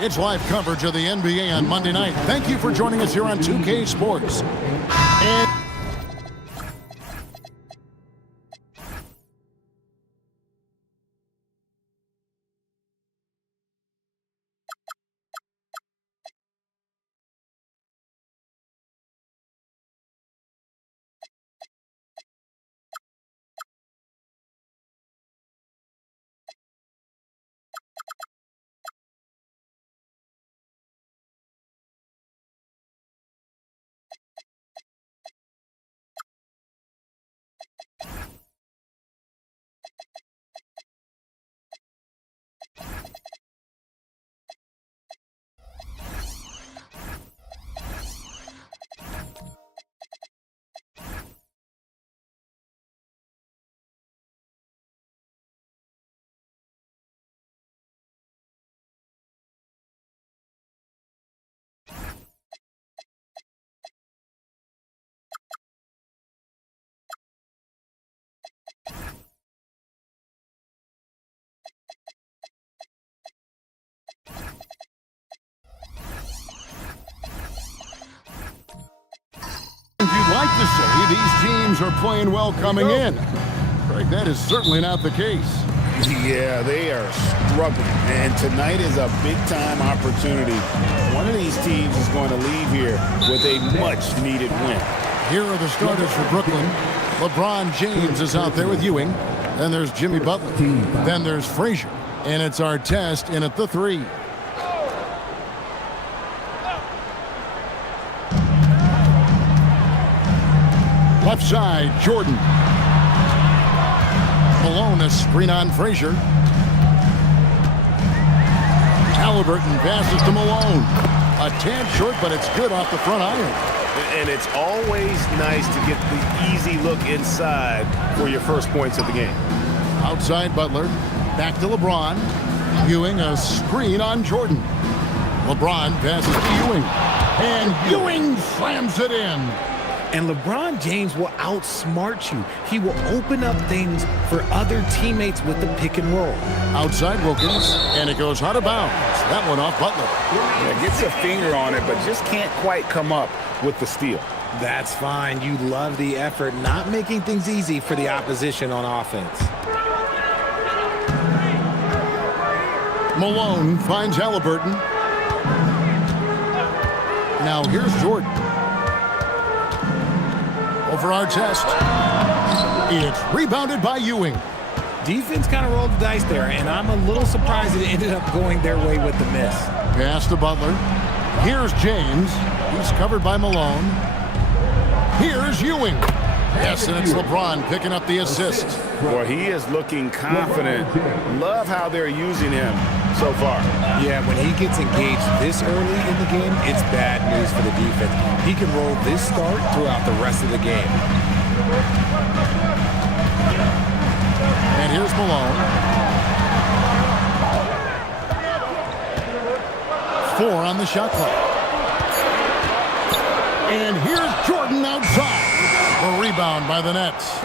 It's live coverage of the NBA on Monday night. Thank you for joining us here on 2K Sports. And if you'd like to say these teams are playing well coming in, Craig, that is certainly not the case. Yeah, they are struggling, and tonight is a big-time opportunity. One of these teams is going to leave here with a much-needed win. Here are the starters for Brooklyn. LeBron James is out there with Ewing. Then there's Jimmy Butler. Then there's Frazier. And it's Artest in at the 3. Left side, Jordan. Malone, a screen on Frazier. Halliburton passes to Malone. A tad short, but it's good off the front iron. And it's always nice to get the easy look inside for your first points of the game. Outside Butler. Back to LeBron. Ewing, a screen on Jordan. LeBron passes to Ewing. And Ewing slams it in. And LeBron James will outsmart you. He will open up things for other teammates with the pick and roll. Outside Wilkins, and it goes out of bounds. That one off Butler. Yeah, gets a finger on it, but just can't quite come up with the steal. That's fine. You love the effort, not making things easy for the opposition on offense. Malone finds Halliburton. Now here's Jordan. Over Artest. It's rebounded by Ewing. Defense kind of rolled the dice there, and I'm a little surprised it ended up going their way with the miss. Pass to Butler. Here's James. He's covered by Malone. Here's Ewing. Yes, and it's LeBron picking up the assist. Boy, he is looking confident. Love how they're using him so far. Yeah, when he gets engaged this early in the game, it's bad news for the defense. He can roll this start throughout the rest of the game. And here's Malone. 4 on the shot clock. And here's Jordan outside. The rebound by the Nets.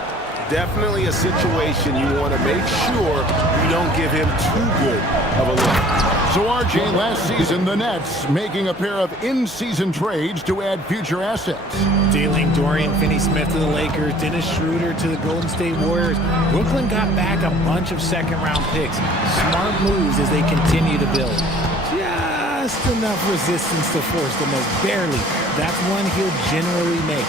Definitely a situation you want to make sure you don't give him too good of a look. So, RJ, last season, the Nets making a pair of in-season trades to add future assets. Dealing Dorian Finney-Smith to the Lakers, Dennis Schroeder to the Golden State Warriors. Brooklyn got back a bunch of second-round picks. Smart moves as they continue to build. Just enough resistance to force the miss. Barely. That's one he'll generally make.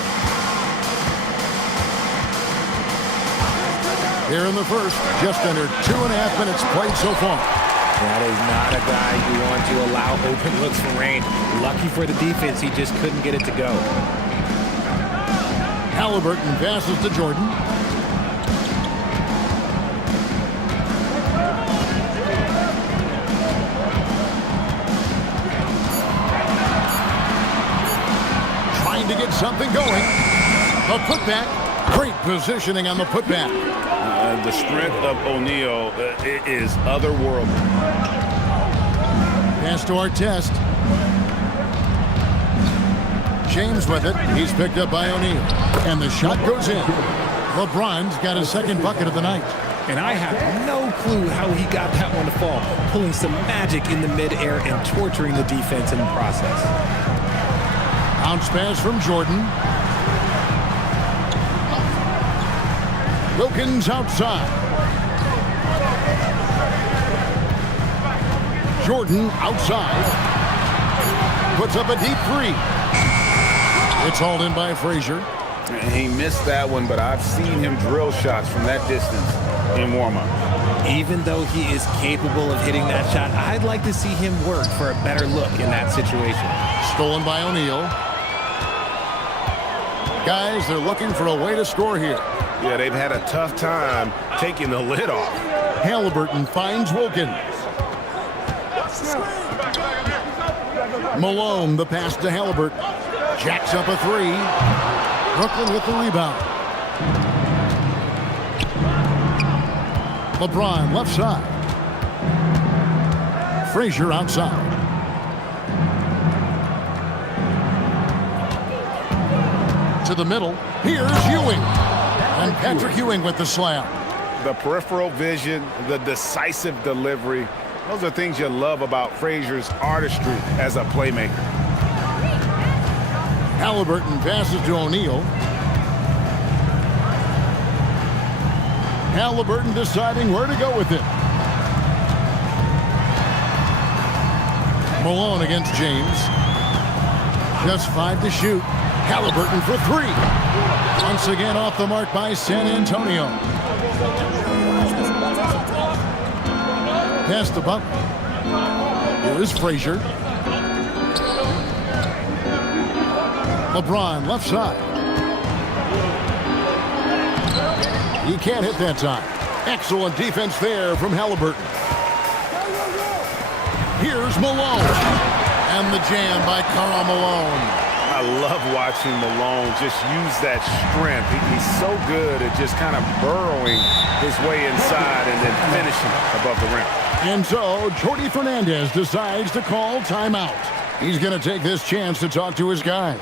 Here in the first, just under 2.5 minutes played so far. That is not a guy you want to allow open looks for rain. Lucky for the defense, he just couldn't get it to go. Halliburton passes to Jordan. Trying to get something going. The putback. Great positioning on the putback. The strength of O'Neal is otherworldly. Pass to Artest. James with it. He's picked up by O'Neal. And the shot goes in. LeBron's got his second bucket of the night. And I have no clue how he got that one to fall. Pulling some magic in the midair and torturing the defense in the process. Bounce pass from Jordan. Wilkins outside. Jordan outside. Puts up a deep three. It's hauled in by Frazier. He missed that one, but I've seen him drill shots from that distance in warm-up. Even though he is capable of hitting that shot, I'd like to see him work for a better look in that situation. Stolen by O'Neal. Guys, they're looking for a way to score here. Yeah, they've had a tough time taking the lid off. Halliburton finds Wilkins. Malone, the pass to Halliburton. Jacks up a three. Brooklyn with the rebound. LeBron left side. Frazier outside. To the middle. Here's Ewing. And Patrick Ewing with the slam. The peripheral vision, the decisive delivery. Those are things you love about Frazier's artistry as a playmaker. Halliburton passes to O'Neal. Halliburton deciding where to go with it. Malone against James. Just 5 to shoot. Halliburton for 3. Once again off the mark by San Antonio. Pass to Butler. Here is Frazier. LeBron left side. He can't hit that time. Excellent defense there from Halliburton. Here's Malone. And the jam by Karl Malone. I love watching Malone just use that strength. He's so good at just kind of burrowing his way inside and then finishing above the rim. And so, Jordi Fernandez decides to call timeout. He's going to take this chance to talk to his guys.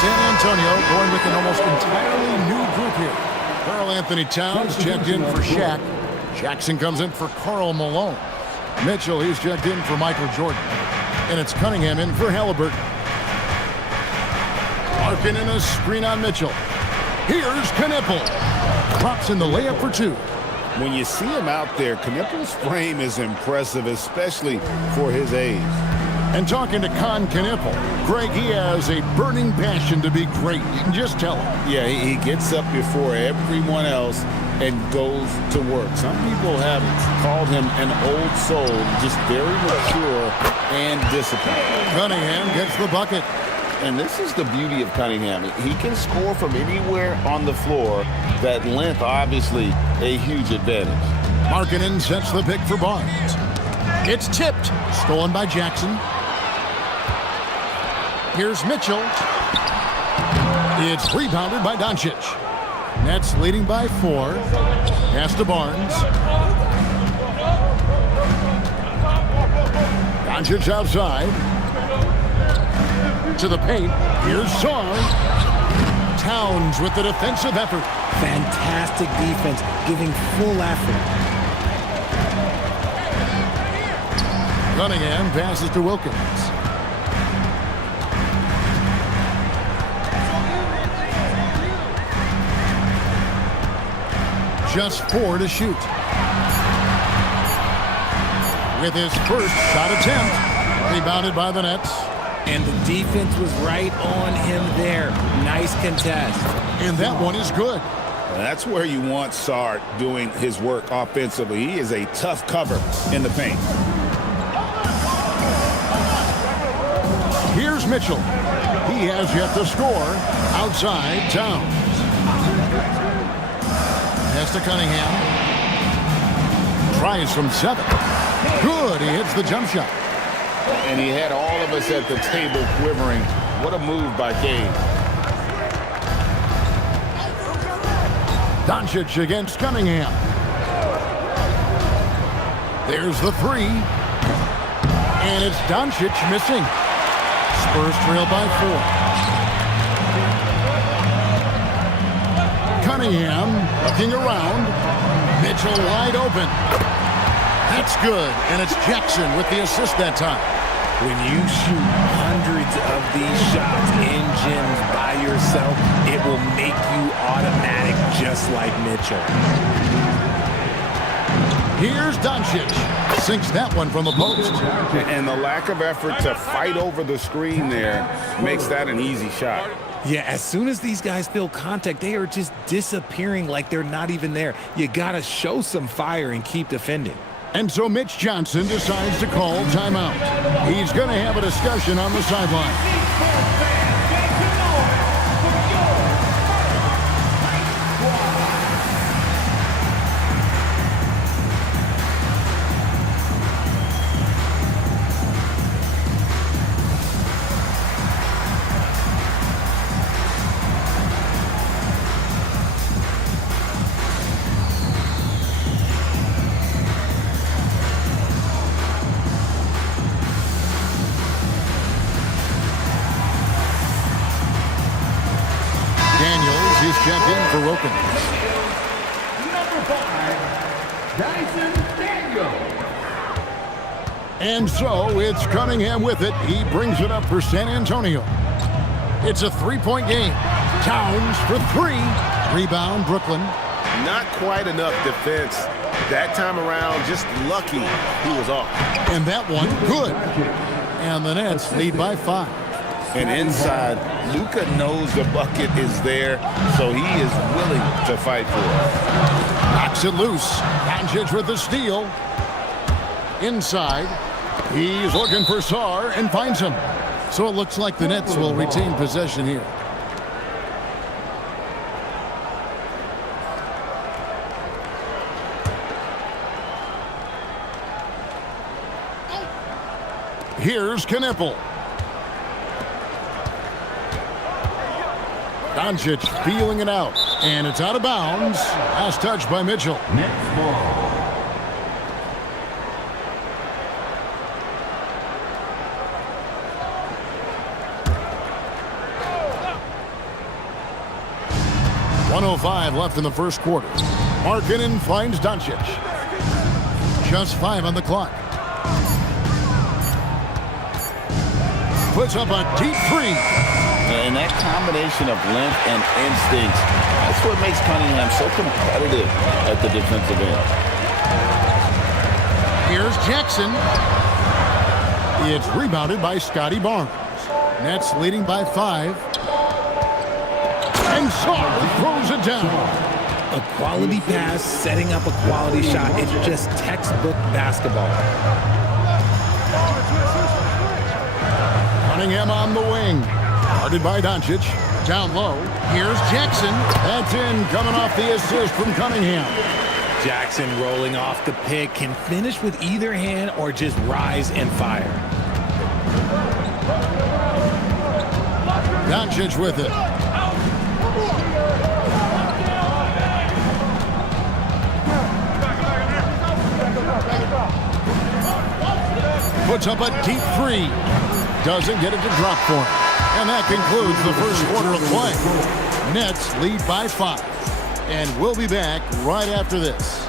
San Antonio going with an almost entirely new group here. Karl-Anthony Towns checked in for Shaq. Jackson comes in for Karl Malone. Mitchell, he's checked in for Michael Jordan. And it's Cunningham in for Halliburton. Larkin in a screen on Mitchell. Here's Knipple. Drops in the layup for 2. When you see him out there, Knipple's frame is impressive, especially for his age. And talking to Con Knipple, Greg, he has a burning passion to be great. You can just tell him. Yeah, he gets up before everyone else and goes to work. Some people have called him an old soul, just very mature and disciplined. Cunningham gets the bucket. And this is the beauty of Cunningham. He can score from anywhere on the floor. That length, obviously, a huge advantage. Markkanen sets the pick for Barnes. It's tipped. Stolen by Jackson. Here's Mitchell. It's rebounded by Doncic. Nets leading by 4. Pass to Barnes. Doncic outside. To the paint. Here's Sarr. Towns with the defensive effort. Fantastic defense, giving full effort. Cunningham passes to Wilkins. Just 4 to shoot. With his first shot attempt, rebounded by the Nets. And the defense was right on him there. Nice contest. And that one is good. That's where you want Sarr doing his work offensively. He is a tough cover in the paint. Here's Mitchell. He has yet to score. Outside, Towns. Pass to Cunningham. Tries from 7. Good. He hits the jump shot. And he had all of us at the table quivering. What a move by Cade. Doncic against Cunningham. There's the 3. And it's Doncic missing. Spurs trail by 4. Cunningham looking around. Mitchell wide open. That's good. And it's Jackson with the assist that time. When you shoot hundreds of these shots in gyms by yourself, it will make you automatic just like Mitchell. Here's Doncic. Sinks that one from the post. And the lack of effort to fight over the screen there makes that an easy shot. Yeah, as soon as these guys feel contact, they are just disappearing like they're not even there. You got to show some fire and keep defending. And so Mitch Johnson decides to call timeout. He's going to have a discussion on the sideline. He's checked in for Wilkins. Number 5, Dyson Daniels. And so it's Cunningham with it. He brings it up for San Antonio. It's a 3-point game. Towns for 3. Rebound, Brooklyn. Not quite enough defense that time around. Just lucky he was off. And that one, good. And the Nets lead by 5. And inside, Luka knows the bucket is there, so he is willing to fight for it. Knocks it loose. Doncic with the steal. Inside, he's looking for Sarr and finds him. So it looks like the Nets will retain possession here. Here's Knipple. Doncic feeling it out, and it's out of bounds. Last touch by Mitchell. Next ball. .105 left in the first quarter. Markkanen finds Doncic. Just 5 on the clock. Puts up a deep 3. And that combination of length and instincts, that's what makes Cunningham so competitive at the defensive end. Here's Jackson. It's rebounded by Scotty Barnes. Nets leading by 5. And Sarr throws it down. A quality pass, setting up a quality shot. It's just textbook basketball. Cunningham on the wing. Guarded by Doncic. Down low. Here's Jackson. That's in, coming off the assist from Cunningham. Jackson rolling off the pick, can finish with either hand or just rise and fire. Doncic with it. Puts up a deep three. Doesn't get it to drop for him. And that concludes the first quarter of play. Nets lead by 5. And we'll be back right after this.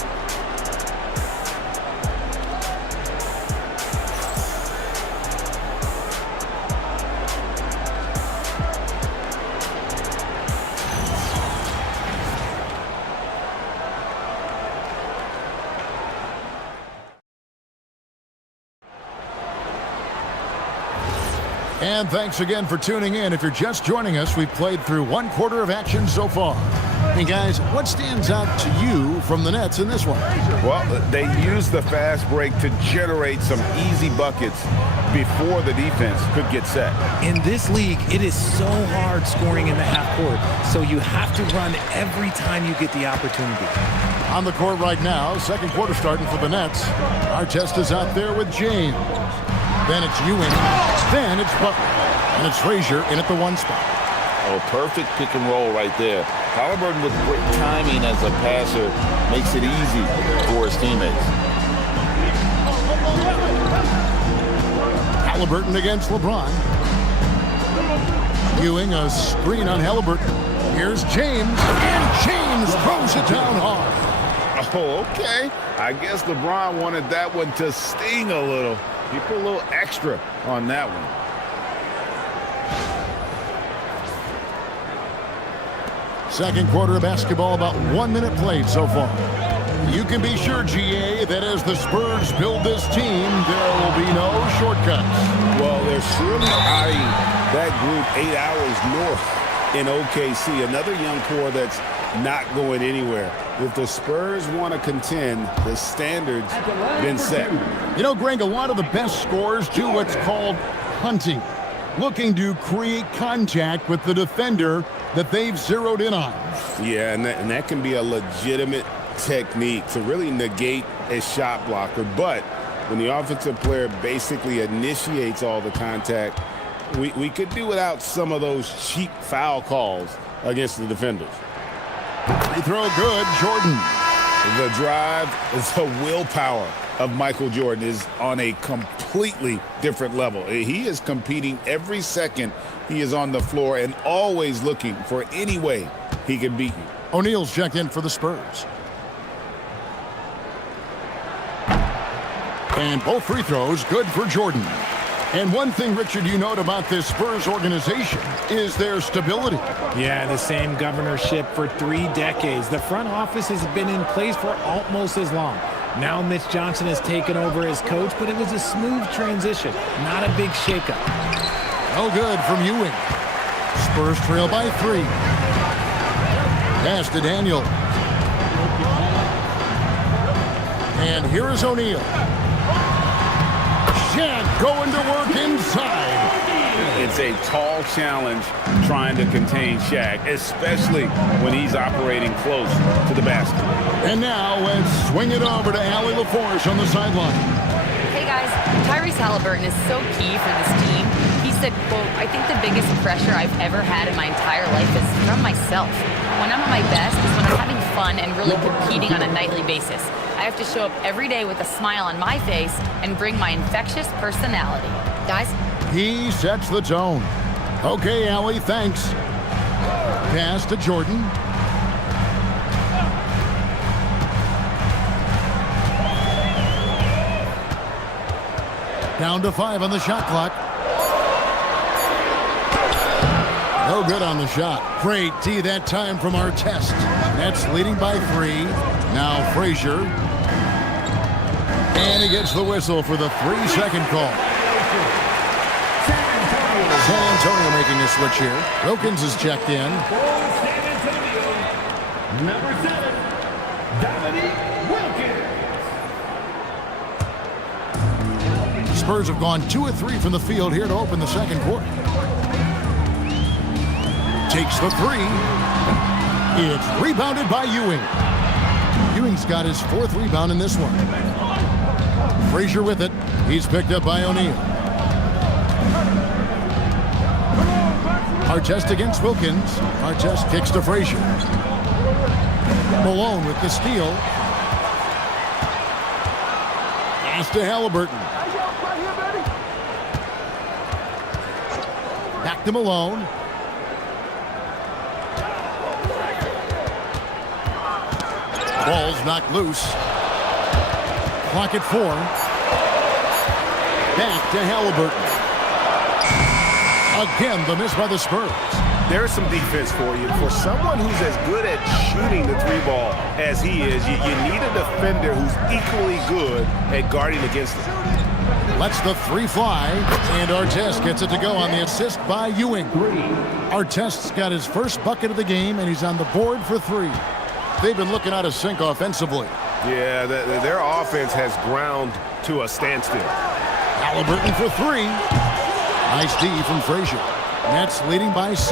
And thanks again for tuning in. If you're just joining us, we've played through one quarter of action so far. Hey guys, what stands out to you from the Nets in this one? Well, they used the fast break to generate some easy buckets before the defense could get set. In this league, it is so hard scoring in the half court, so you have to run every time you get the opportunity. On the court right now, second quarter starting for the Nets. Artest is out there with James. Then it's Ewing. Then it's Butler. And it's Frazier in at the 1 spot. Oh, perfect pick and roll right there. Halliburton with great timing as a passer makes it easy for his teammates. Halliburton against LeBron. Ewing, a screen on Halliburton. Here's James. And James throws it down hard. Oh, okay. I guess LeBron wanted that one to sting a little. He put a little extra on that one. Second quarter of basketball, about 1 minute played so far. You can be sure, GA, that as the Spurs build this team, there will be no shortcuts. Well, they're surely eyeing that group 8 hours north in OKC. Another young core that's not going anywhere. If the Spurs want to contend, the standard's been set. You know, Greg, a lot of the best scorers do what's called hunting, looking to create contact with the defender that they've zeroed in on. Yeah, and that can be a legitimate technique to really negate a shot blocker. But when the offensive player basically initiates all the contact, we could do without some of those cheap foul calls against the defenders. Free throw good, Jordan. The drive, the willpower of Michael Jordan is on a completely different level. He is competing every second he is on the floor and always looking for any way he can beat you. O'Neal's checked in for the Spurs. And both free throws good for Jordan. And one thing, Richard, you note about this Spurs organization is their stability. Yeah, the same governorship for 3 decades. The front office has been in place for almost as long. Now Mitch Johnson has taken over as coach, but it was a smooth transition, not a big shakeup. No good from Ewing. Spurs trail by 3. Pass to Daniel. And here is O'Neal. Shaq going to work inside. It's a tall challenge trying to contain Shaq, especially when he's operating close to the basket. And now let's swing it over to Allie LaForge on the sideline. Hey guys, Tyrese Halliburton is so key for this team. He said, quote, "I think the biggest pressure I've ever had in my entire life is from myself. When I'm at my best is when I'm having fun and really competing on a nightly basis. I have to show up every day with a smile on my face and bring my infectious personality." Guys? He sets the tone. Okay, Allie, thanks. Pass to Jordan. Down to 5 on the shot clock. No good on the shot. Great D that time from Artest. Nets leading by 3. Now Frazier. And he gets the whistle for the 3-second call. San Antonio making a switch here. Wilkins is checked in. San Antonio, number 7, Dominique Wilkins. Spurs have gone 2 of 3 from the field here to open the second quarter. Takes the 3. It's rebounded by Ewing. Ewing's got his 4th rebound in this one. Frazier with it. He's picked up by O'Neal. Artest against Wilkins. Artest kicks to Frazier. Malone with the steal. Pass to Halliburton. Back to Malone. Ball's knocked loose. Clock at 4. Back to Halliburton. Again, the miss by the Spurs. There's some defense for you. For someone who's as good at shooting the three ball as he is, you need a defender who's equally good at guarding against it. Lets the three fly, and Artest gets it to go on the assist by Ewing. Artest's got his first bucket of the game, and he's on the board for 3. They've been looking out of sync offensively. Yeah, their offense has ground to a standstill. Halliburton for 3. Nice D from Frazier. Nets leading by 6.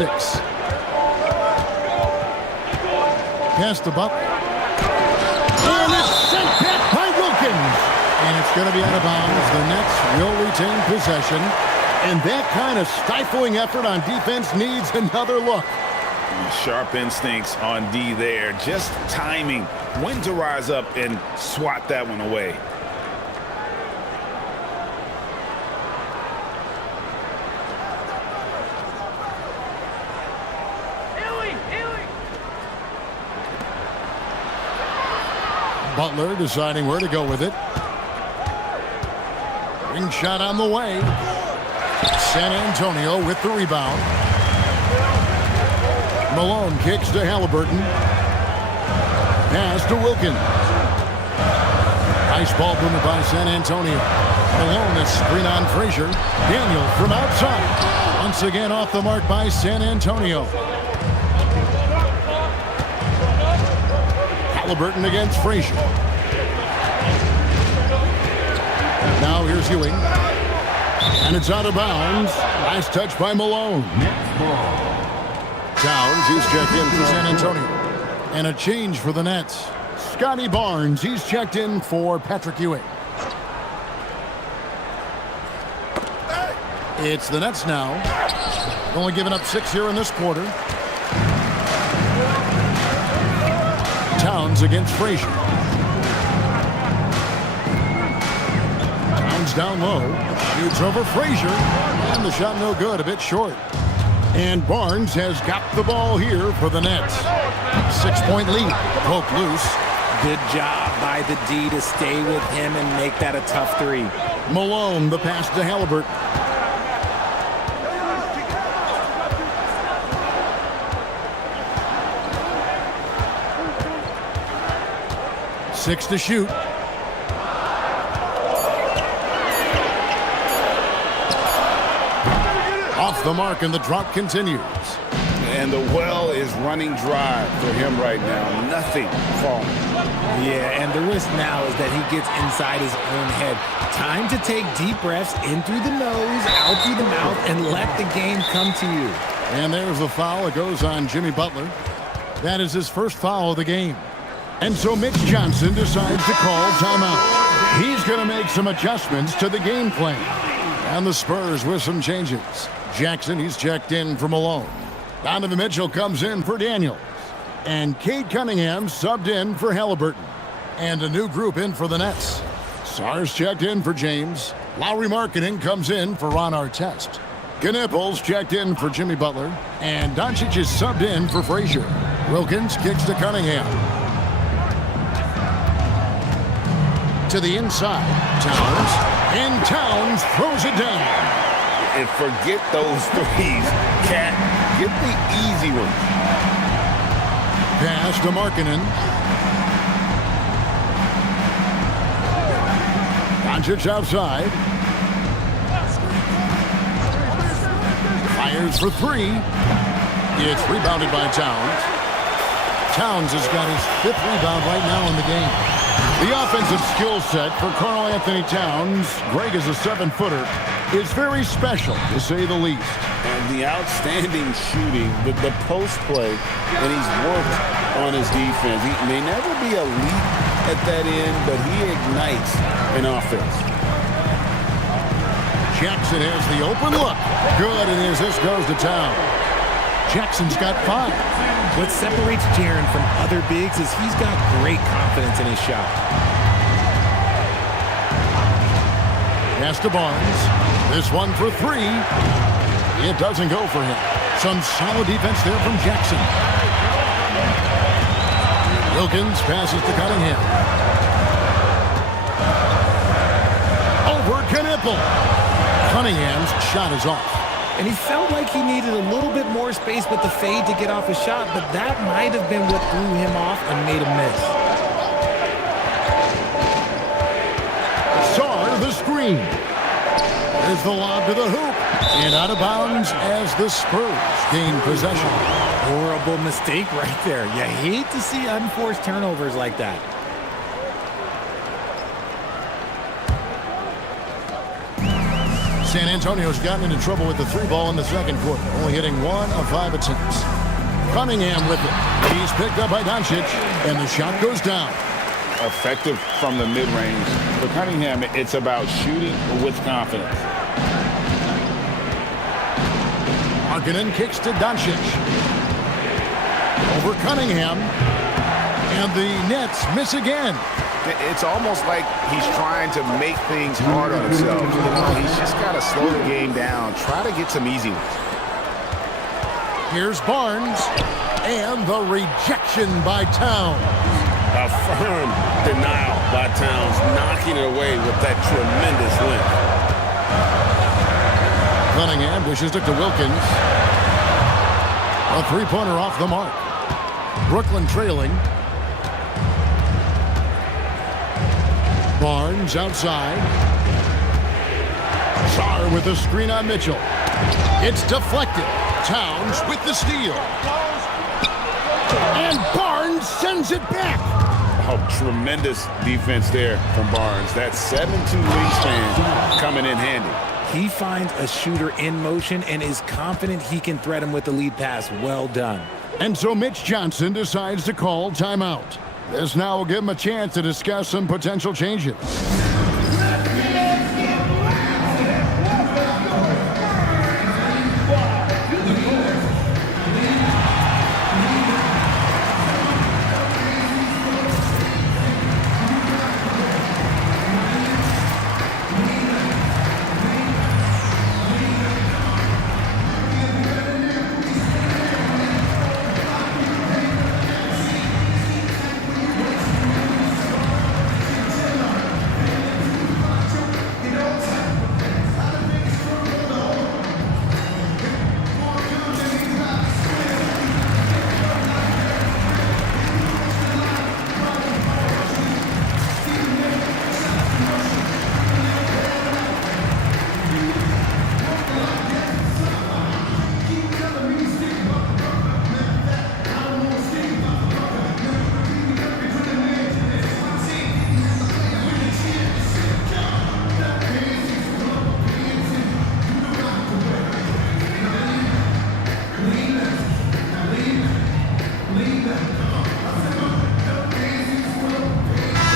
Pass to Butler. And it's sent back by Wilkins. And it's going to be out of bounds. The Nets will retain possession. And that kind of stifling effort on defense needs another look. Sharp instincts on D there. Just timing when to rise up and swat that one away. Butler deciding where to go with it. Ring shot on the way. San Antonio with the rebound. Malone kicks to Halliburton. Pass to Wilkins. Nice ball movement by San Antonio. Malone, a screen on Frazier. Daniel from outside. Once again off the mark by San Antonio. Halliburton against Frazier. Now here's Ewing. And it's out of bounds. Nice touch by Malone. Towns, he's checked in for San Antonio. And a change for the Nets. Scotty Barnes, he's checked in for Patrick Ewing. It's the Nets now. Only giving up 6 here in this quarter. Towns against Frazier. Towns down low. Shoots over Frazier. And the shot no good, a bit short. And Barnes has got the ball here for the Nets. 6-point lead. Poke loose. Good job by the D to stay with him and make that a tough 3. Malone, the pass to Halliburton. Six to shoot. Off the mark, and the drop continues. And the well is running dry for him right now. Nothing falling. Yeah, and the risk now is that he gets inside his own head. Time to take deep breaths in through the nose, out through the mouth, and let the game come to you. And there's a foul. It goes on Jimmy Butler. That is his first foul of the game. And so Mitch Johnson decides to call timeout. He's going to make some adjustments to the game plan. And the Spurs with some changes. Jackson, he's checked in for Malone. Donovan Mitchell comes in for Daniels. And Cade Cunningham subbed in for Halliburton. And a new group in for the Nets. Sars checked in for James. Lowry Marketing comes in for Ron Artest. Knipples checked in for Jimmy Butler. And Doncic is subbed in for Frazier. Wilkins kicks to Cunningham. To the inside. Towns. And Towns throws it down. And forget those threes. Cat, get the easy ones. Pass to Markkanen. Doncic outside. Fires for 3. It's rebounded by Towns. Towns has got his 5th rebound right now in the game. The offensive skill set for Karl Anthony Towns, Greg is a 7-footer, is very special, to say the least. And the outstanding shooting, the post play, and he's worked on his defense. He may never be elite at that end, but he ignites an offense. Jackson has the open look. Good, and as this goes to Towns. Jackson's got 5. What separates Jaren from other bigs is he's got great confidence in his shot. Pass to Barnes. This one for 3. It doesn't go for him. Some solid defense there from Jackson. Wilkins passes to Cunningham. Over Knipple. Cunningham's shot is off. And he felt like he needed a little bit more space with the fade to get off a shot, but that might have been what threw him off and made him miss. Sarr the screen. There's the lob to the hoop. And out of bounds as the Spurs gain possession. Horrible mistake right there. You hate to see unforced turnovers like that. San Antonio's gotten into trouble with the 3 ball in the second quarter, only hitting 1 of 5 attempts. Cunningham with it. He's picked up by Doncic, and the shot goes down. Effective from the mid-range. For Cunningham, it's about shooting with confidence. Markkanen kicks to Doncic. Over Cunningham. And the Nets miss again. It's almost like he's trying to make things hard on himself. You know, he's just got to slow the game down, try to get some easy ones. Here's Barnes. And the rejection by Towns. A firm denial by Towns, knocking it away with that tremendous length. Cunningham dishes it to Wilkins. A 3-pointer off the mark. Brooklyn trailing. Barnes outside. Sarr with the screen on Mitchell. It's deflected. Towns with the steal. And Barnes sends it back. Oh, tremendous defense there from Barnes. That 7'2" wingspan coming in handy. He finds a shooter in motion and is confident he can thread him with the lead pass. Well done. And so Mitch Johnson decides to call timeout. This now will give him a chance to discuss some potential changes.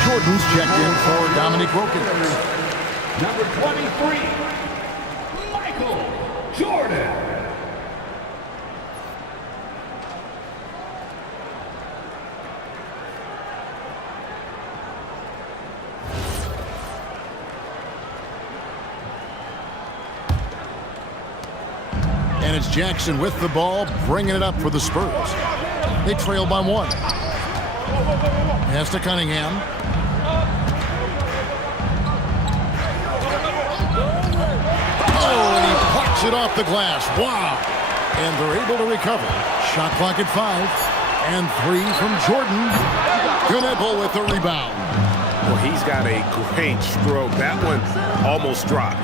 Jordan's checked in for Dominique Wilkins. Number 23, Michael Jordan. And it's Jackson with the ball, bringing it up for the Spurs. They trail by 1. Pass to Cunningham. Oh, and he plucks it off the glass. Wow. And they're able to recover. Shot clock at 5. And 3 from Jordan. Knipple with the rebound. Well, he's got a great stroke. That one almost dropped.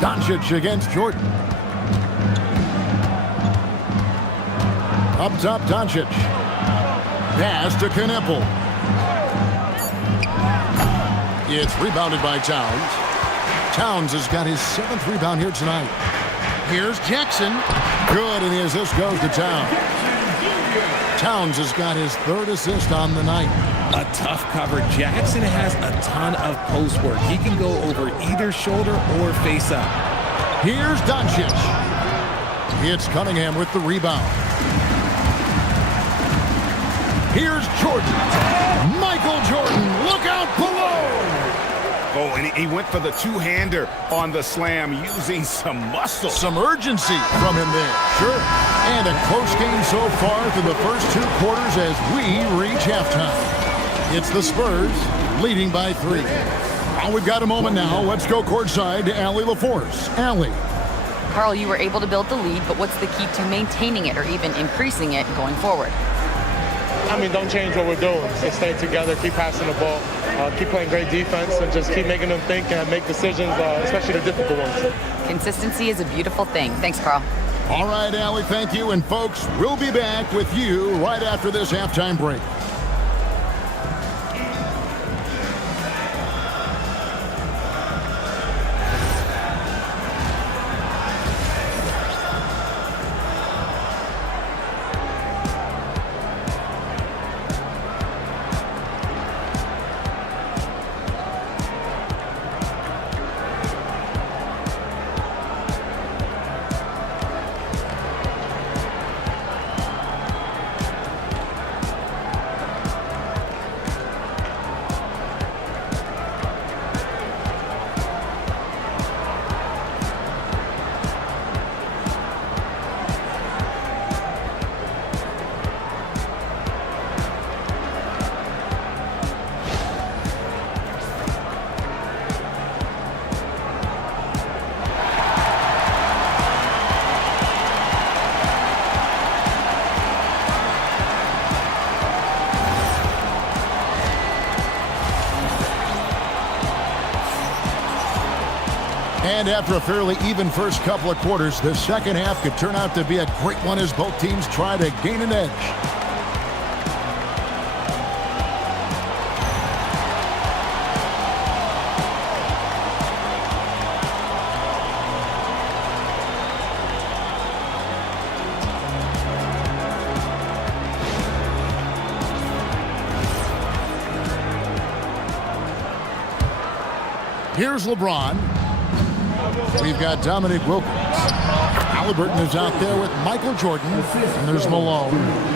Doncic against Jordan. Up top, Doncic. Pass to Knipple. It's rebounded by Towns. Towns has got his 7th rebound here tonight. Here's Jackson. Good, and the assist goes to Towns. Towns has got his 3rd assist on the night. A tough cover. Jackson has a ton of post work. He can go over either shoulder or face up. Here's Doncic. It's Cunningham with the rebound. Here's Jordan. Michael Jordan, look out below. Oh, and he went for the two-hander on the slam using some muscle. Some urgency from him there. Sure. And a close game so far through the first 2 quarters as we reach halftime. It's the Spurs leading by 3. Well, we've got a moment now. Let's go courtside to Allie LaForce. Allie. Carl, you were able to build the lead, but what's the key to maintaining it or even increasing it going forward? I mean, don't change what we're doing. Just stay together, keep passing the ball, keep playing great defense, and just keep making them think and make decisions, especially the difficult ones. Consistency is a beautiful thing. Thanks, Carl. All right, Allie, thank you. And folks, we'll be back with you right after this halftime break. And after a fairly even first couple of quarters, the second half could turn out to be a great one as both teams try to gain an edge. Here's LeBron. We've got Dominique Wilkins. Halliburton is out there with Michael Jordan. And there's Malone.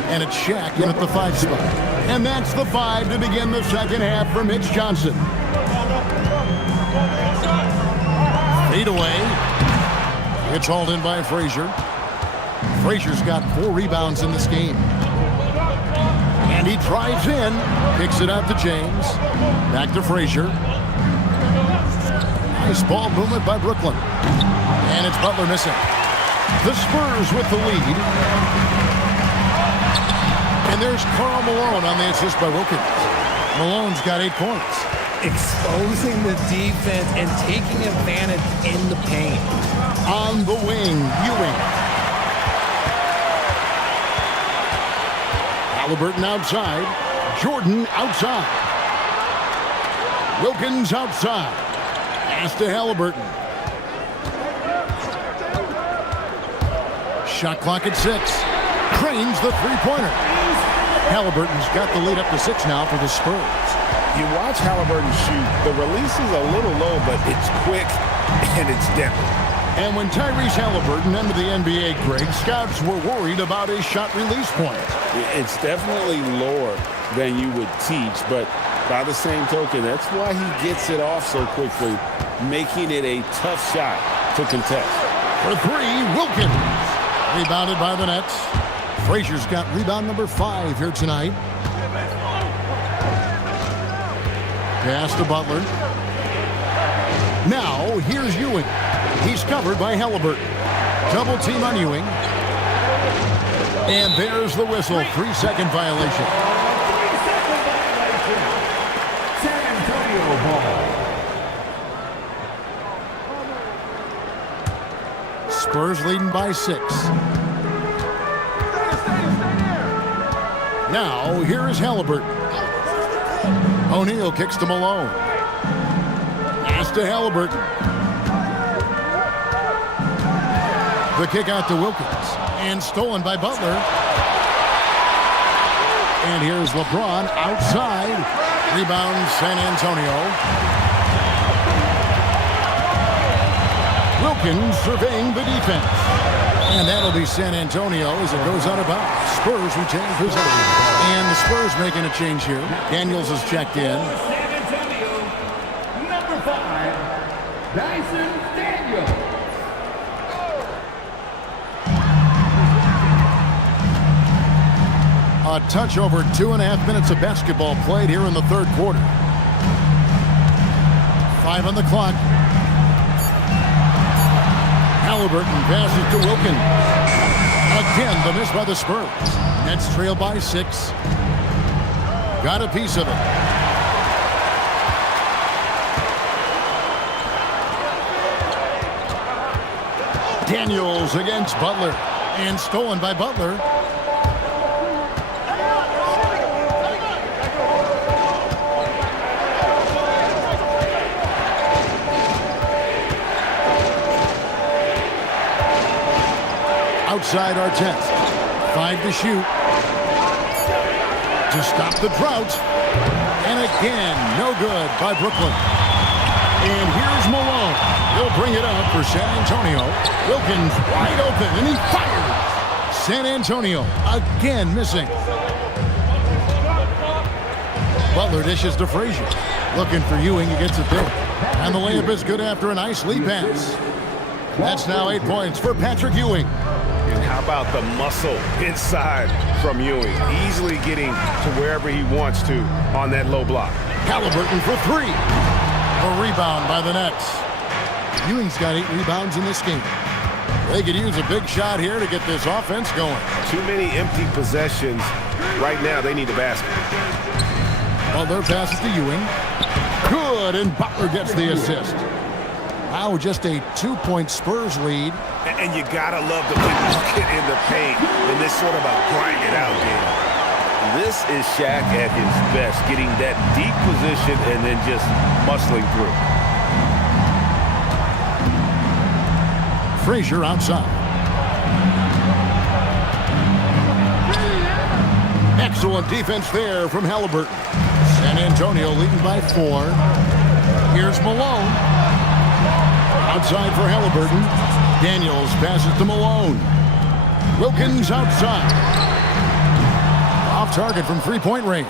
And it's Shaq in at the 5 spot. And that's the 5 to begin the second half for Mitch Johnson. Fade away. It's hauled in by Frazier. Frazier's got 4 rebounds in this game. And he drives in. Kicks it out to James. Back to Frazier. Nice ball movement by Brooklyn. And it's Butler missing. The Spurs with the lead. And there's Karl Malone on the assist by Wilkins. Malone's got 8 points. Exposing the defense and taking advantage in the paint. On the wing, Ewing. Halliburton outside. Jordan outside. Wilkins outside. Pass to Halliburton. Shot clock at 6. Cranes the three-pointer. Halliburton's got the lead up to 6 now for the Spurs. You watch Halliburton shoot. The release is a little low, but it's quick and it's deadly. And when Tyrese Halliburton entered the NBA, Greg, scouts were worried about his shot release point. It's definitely lower than you would teach, but by the same token, that's why he gets it off so quickly, making it a tough shot to contest. For 3, Wilkins. Rebounded by the Nets. Frazier's got rebound number 5 here tonight. Pass to Butler. Now, here's Ewing. He's covered by Halliburton. Double team on Ewing. And there's the whistle. 3-second violation. San Antonio ball. Spurs leading by 6. Now, here is Halliburton. O'Neal kicks to Malone. Pass to Halliburton. The kick out to Wilkins. And stolen by Butler. And here's LeBron outside. Rebound San Antonio. Wilkins surveying the defense. And that'll be San Antonio as it goes out of bounds. Spurs retain possession. And the Spurs making a change here. Daniels is checked in. San Antonio, number 5, Dyson Daniels. A touch over 2.5 minutes of basketball played here in the third quarter. 5 on the clock. Halliburton passes to Wilkins. Again, the miss by the Spurs. Nets trail by 6. Got a piece of it. Daniels against Butler. And stolen by Butler. Outside Artest. 5 to shoot. To stop the drought. And again, no good by Brooklyn. And here's Malone. He'll bring it up for San Antonio. Wilkins wide open, and he fires. San Antonio again missing. Butler dishes to Frazier. Looking for Ewing. He gets it there. And the layup is good after a nice lead pass. That's now 8 points for Patrick Ewing. And how about the muscle inside from Ewing? Easily getting to wherever he wants to on that low block. Halliburton for 3. A rebound by the Nets. Ewing's got 8 rebounds in this game. They could use a big shot here to get this offense going. Too many empty possessions. Right now, they need a basket. Butler passes to Ewing. Good, and Butler gets the assist. Now just a 2-point Spurs lead. And you gotta love the way you get in the paint in this sort of a grind it out game. This is Shaq at his best, getting that deep position and then just muscling through. Frazier outside. Excellent defense there from Halliburton. San Antonio leading by 4. Here's Malone. Outside for Halliburton. Daniels passes to Malone. Wilkins outside. Off target from three-point range.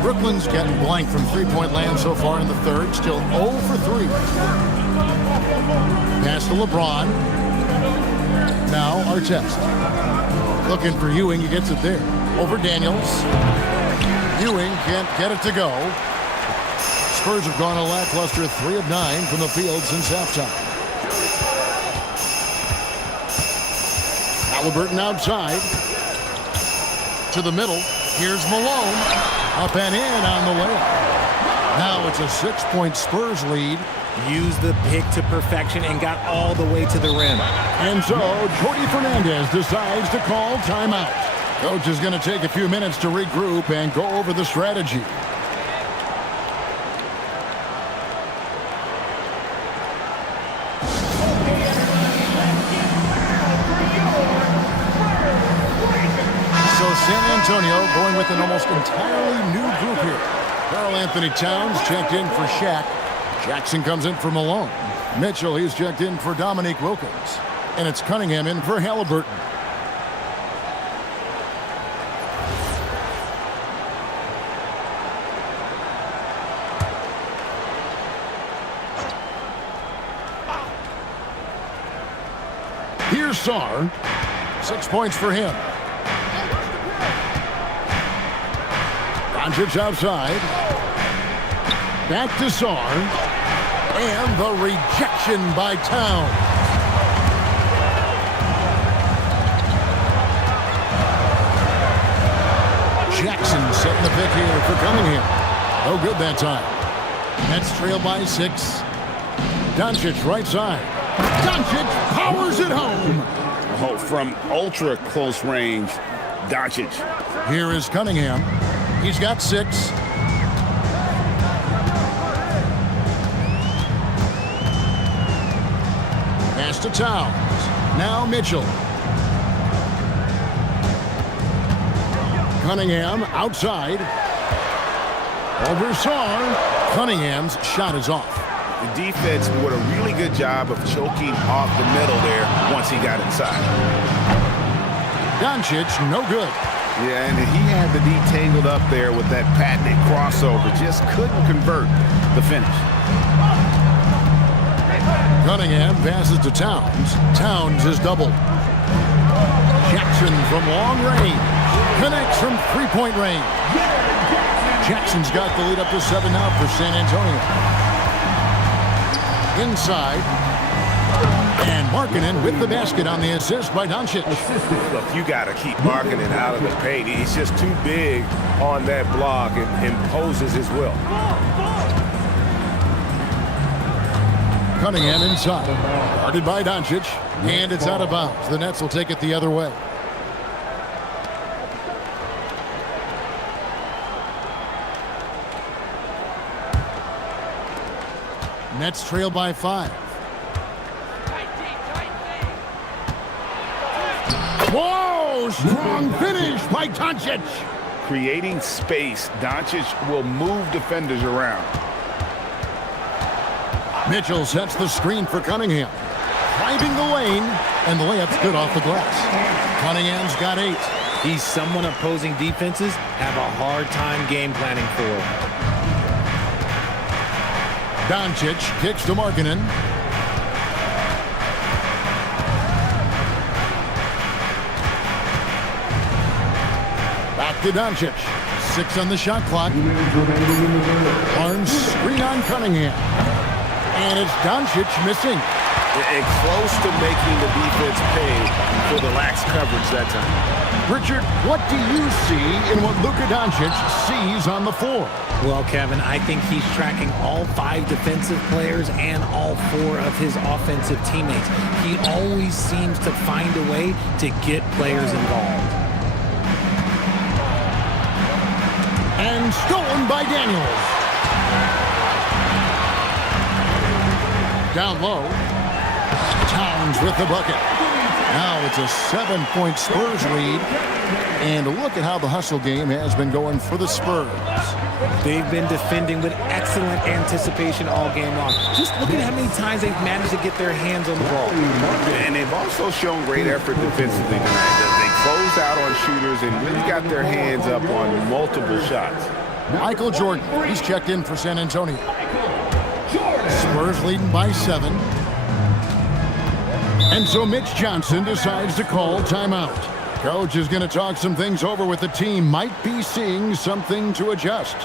Brooklyn's getting blank from three-point land so far in the third. Still 0 for 3. Pass to LeBron. Now Artest. Looking for Ewing. He gets it there. Over Daniels. Ewing can't get it to go. Spurs have gone a lackluster 3 of 9 from the field since halftime. Halliburton outside. To the middle. Here's Malone. Up and in on the layup. Now it's a 6-point Spurs lead. Used the pick to perfection and got all the way to the rim. And so Jordi Fernandez decides to call timeout. Coach is going to take a few minutes to regroup and go over the strategy. So San Antonio going with an almost entirely new group here. Karl Anthony Towns checked in for Shaq. Jackson comes in for Malone. Mitchell, he's checked in for Dominique Wilkins. And it's Cunningham in for Halliburton. Here's Sarr. 6 points for him. Doncic outside. Back to Sarr. And the rejection by Towns. Jackson setting the pick here for Cunningham. No good that time. Nets trail by 6. Doncic right side. Doncic powers it home. Oh, from ultra close range, Doncic. Here is Cunningham. He's got 6. Pass to Towns. Now Mitchell. Cunningham outside. Over Sarr. Cunningham's shot is off. The defense did a really good job of choking off the middle there once he got inside. Doncic, no good. Yeah, and he had the D tangled up there with that patented crossover. Just couldn't convert the finish. Cunningham passes to Towns. Towns is doubled. Jackson from long range. Connects from three-point range. Jackson's got the lead up to 7 now for San Antonio. Inside. And Markkanen with the basket on the assist by Doncic. Look, you got to keep Markkanen out of the paint. He's just too big on that block and imposes his will. Cunningham inside. Guarded by Doncic. And it's out of bounds. The Nets will take it the other way. Nets trail by 5. Whoa! Strong finish by Doncic. Creating space, Doncic will move defenders around. Mitchell sets the screen for Cunningham. Driving the lane, and the layup's good off the glass. Cunningham's got 8. He's someone opposing defenses have a hard time game planning for. Doncic kicks to Markkanen. Back to Doncic. 6 on the shot clock. Barnes screen on Cunningham. And it's Doncic missing. And close to making the defense pay for the lax coverage that time. Richard, what do you see in what Luka Doncic sees on the floor? Well, Kevin, I think he's tracking all 5 defensive players and all 4 of his offensive teammates. He always seems to find a way to get players involved. And stolen by Daniels. Down low. Towns with the bucket. Now it's a 7-point Spurs lead. And look at how the hustle game has been going for the Spurs. They've been defending with excellent anticipation all game long. Just look at how many times they've managed to get their hands on the ball. And they've also shown great effort defensively tonight. They closed out on shooters and really got their hands up on multiple shots. Michael Jordan, he's checked in for San Antonio. Spurs leading by 7. And so Mitch Johnson decides to call timeout. Coach is going to talk some things over with the team. Might be seeing something to adjust.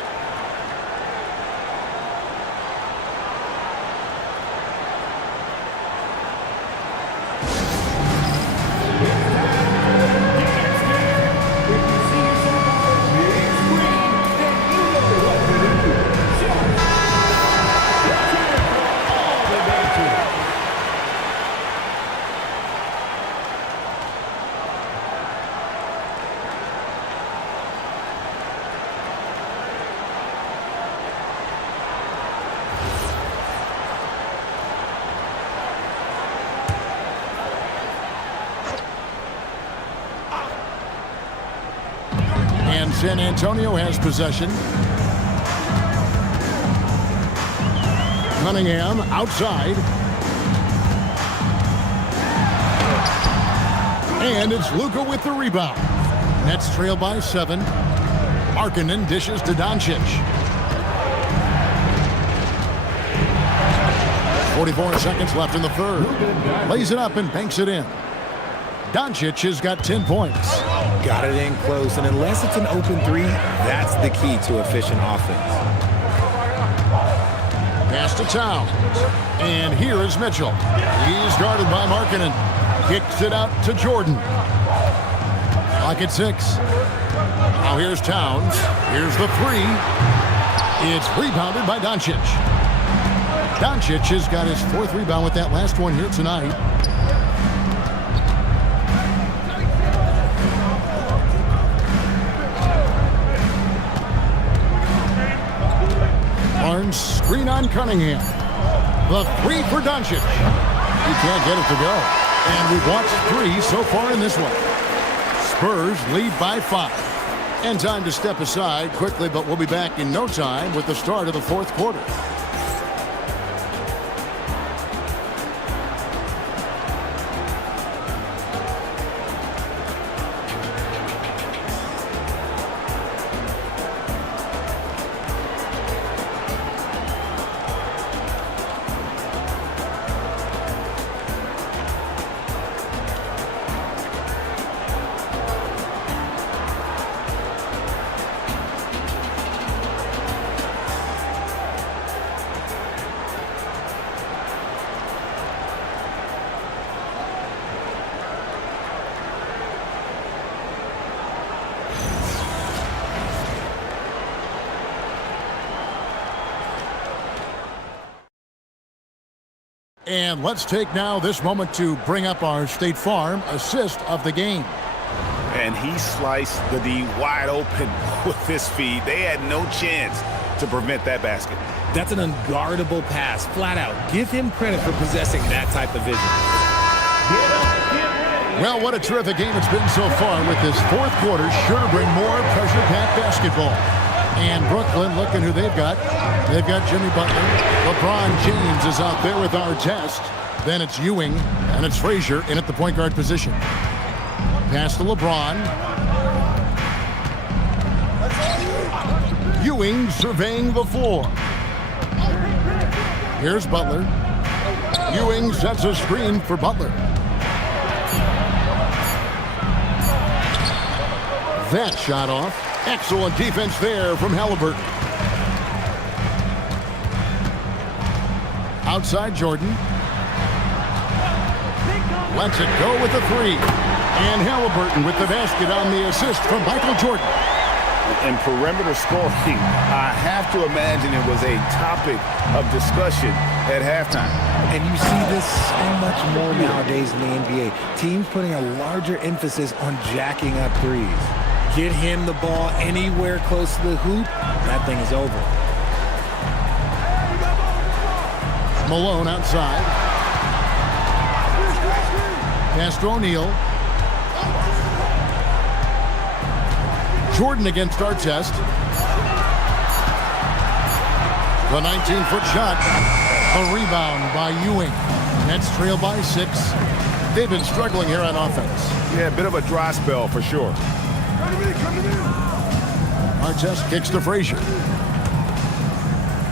San Antonio has possession. Cunningham outside. And it's Luka with the rebound. Nets trail by 7. Markkanen dishes to Doncic. 44 seconds left in the third. Lays it up and banks it in. Doncic has got 10 points. Got it in close, and unless it's an open 3, that's the key to efficient offense. Pass to Towns. And here is Mitchell. He's guarded by Markkanen. Kicks it out to Jordan. Clock at 6. Now here's Towns. Here's the 3. It's rebounded by Doncic. Doncic has got his 4th rebound with that last one here tonight. Barnes screen on Cunningham. The 3 for Doncic. He can't get it to go. And we've watched 3 so far in this one. Spurs lead by 5. And time to step aside quickly, but we'll be back in no time with the start of the 4th quarter. And let's take now this moment to bring up our State Farm assist of the game. And he sliced the D wide open with his feed. They had no chance to prevent that basket. That's an unguardable pass, flat out. Give him credit for possessing that type of vision. Well, what a terrific game it's been so far with this fourth quarter. Sure to bring more pressure-packed basketball. And Brooklyn, look at who they've got. They've got Jimmy Butler. LeBron James is out there with our test. Then it's Ewing, and it's Frazier in at the point guard position. Pass to LeBron. Ewing surveying the floor. Here's Butler. Ewing sets a screen for Butler. That shot off. Excellent defense there from Halliburton. Outside Jordan. Lets it go with a three. And Halliburton with the basket on the assist from Michael Jordan. And perimeter scoring, I have to imagine it was a topic of discussion at halftime. And you see this so much more nowadays in the NBA. Teams putting a larger emphasis on jacking up threes. Get him the ball anywhere close to the hoop, that thing is over. Malone outside. Pass to O'Neal. Jordan against Artest. The 19-foot shot. A rebound by Ewing. Nets trail by 6. They've been struggling here on offense. Yeah, a bit of a dry spell for sure. Artest kicks to Frazier.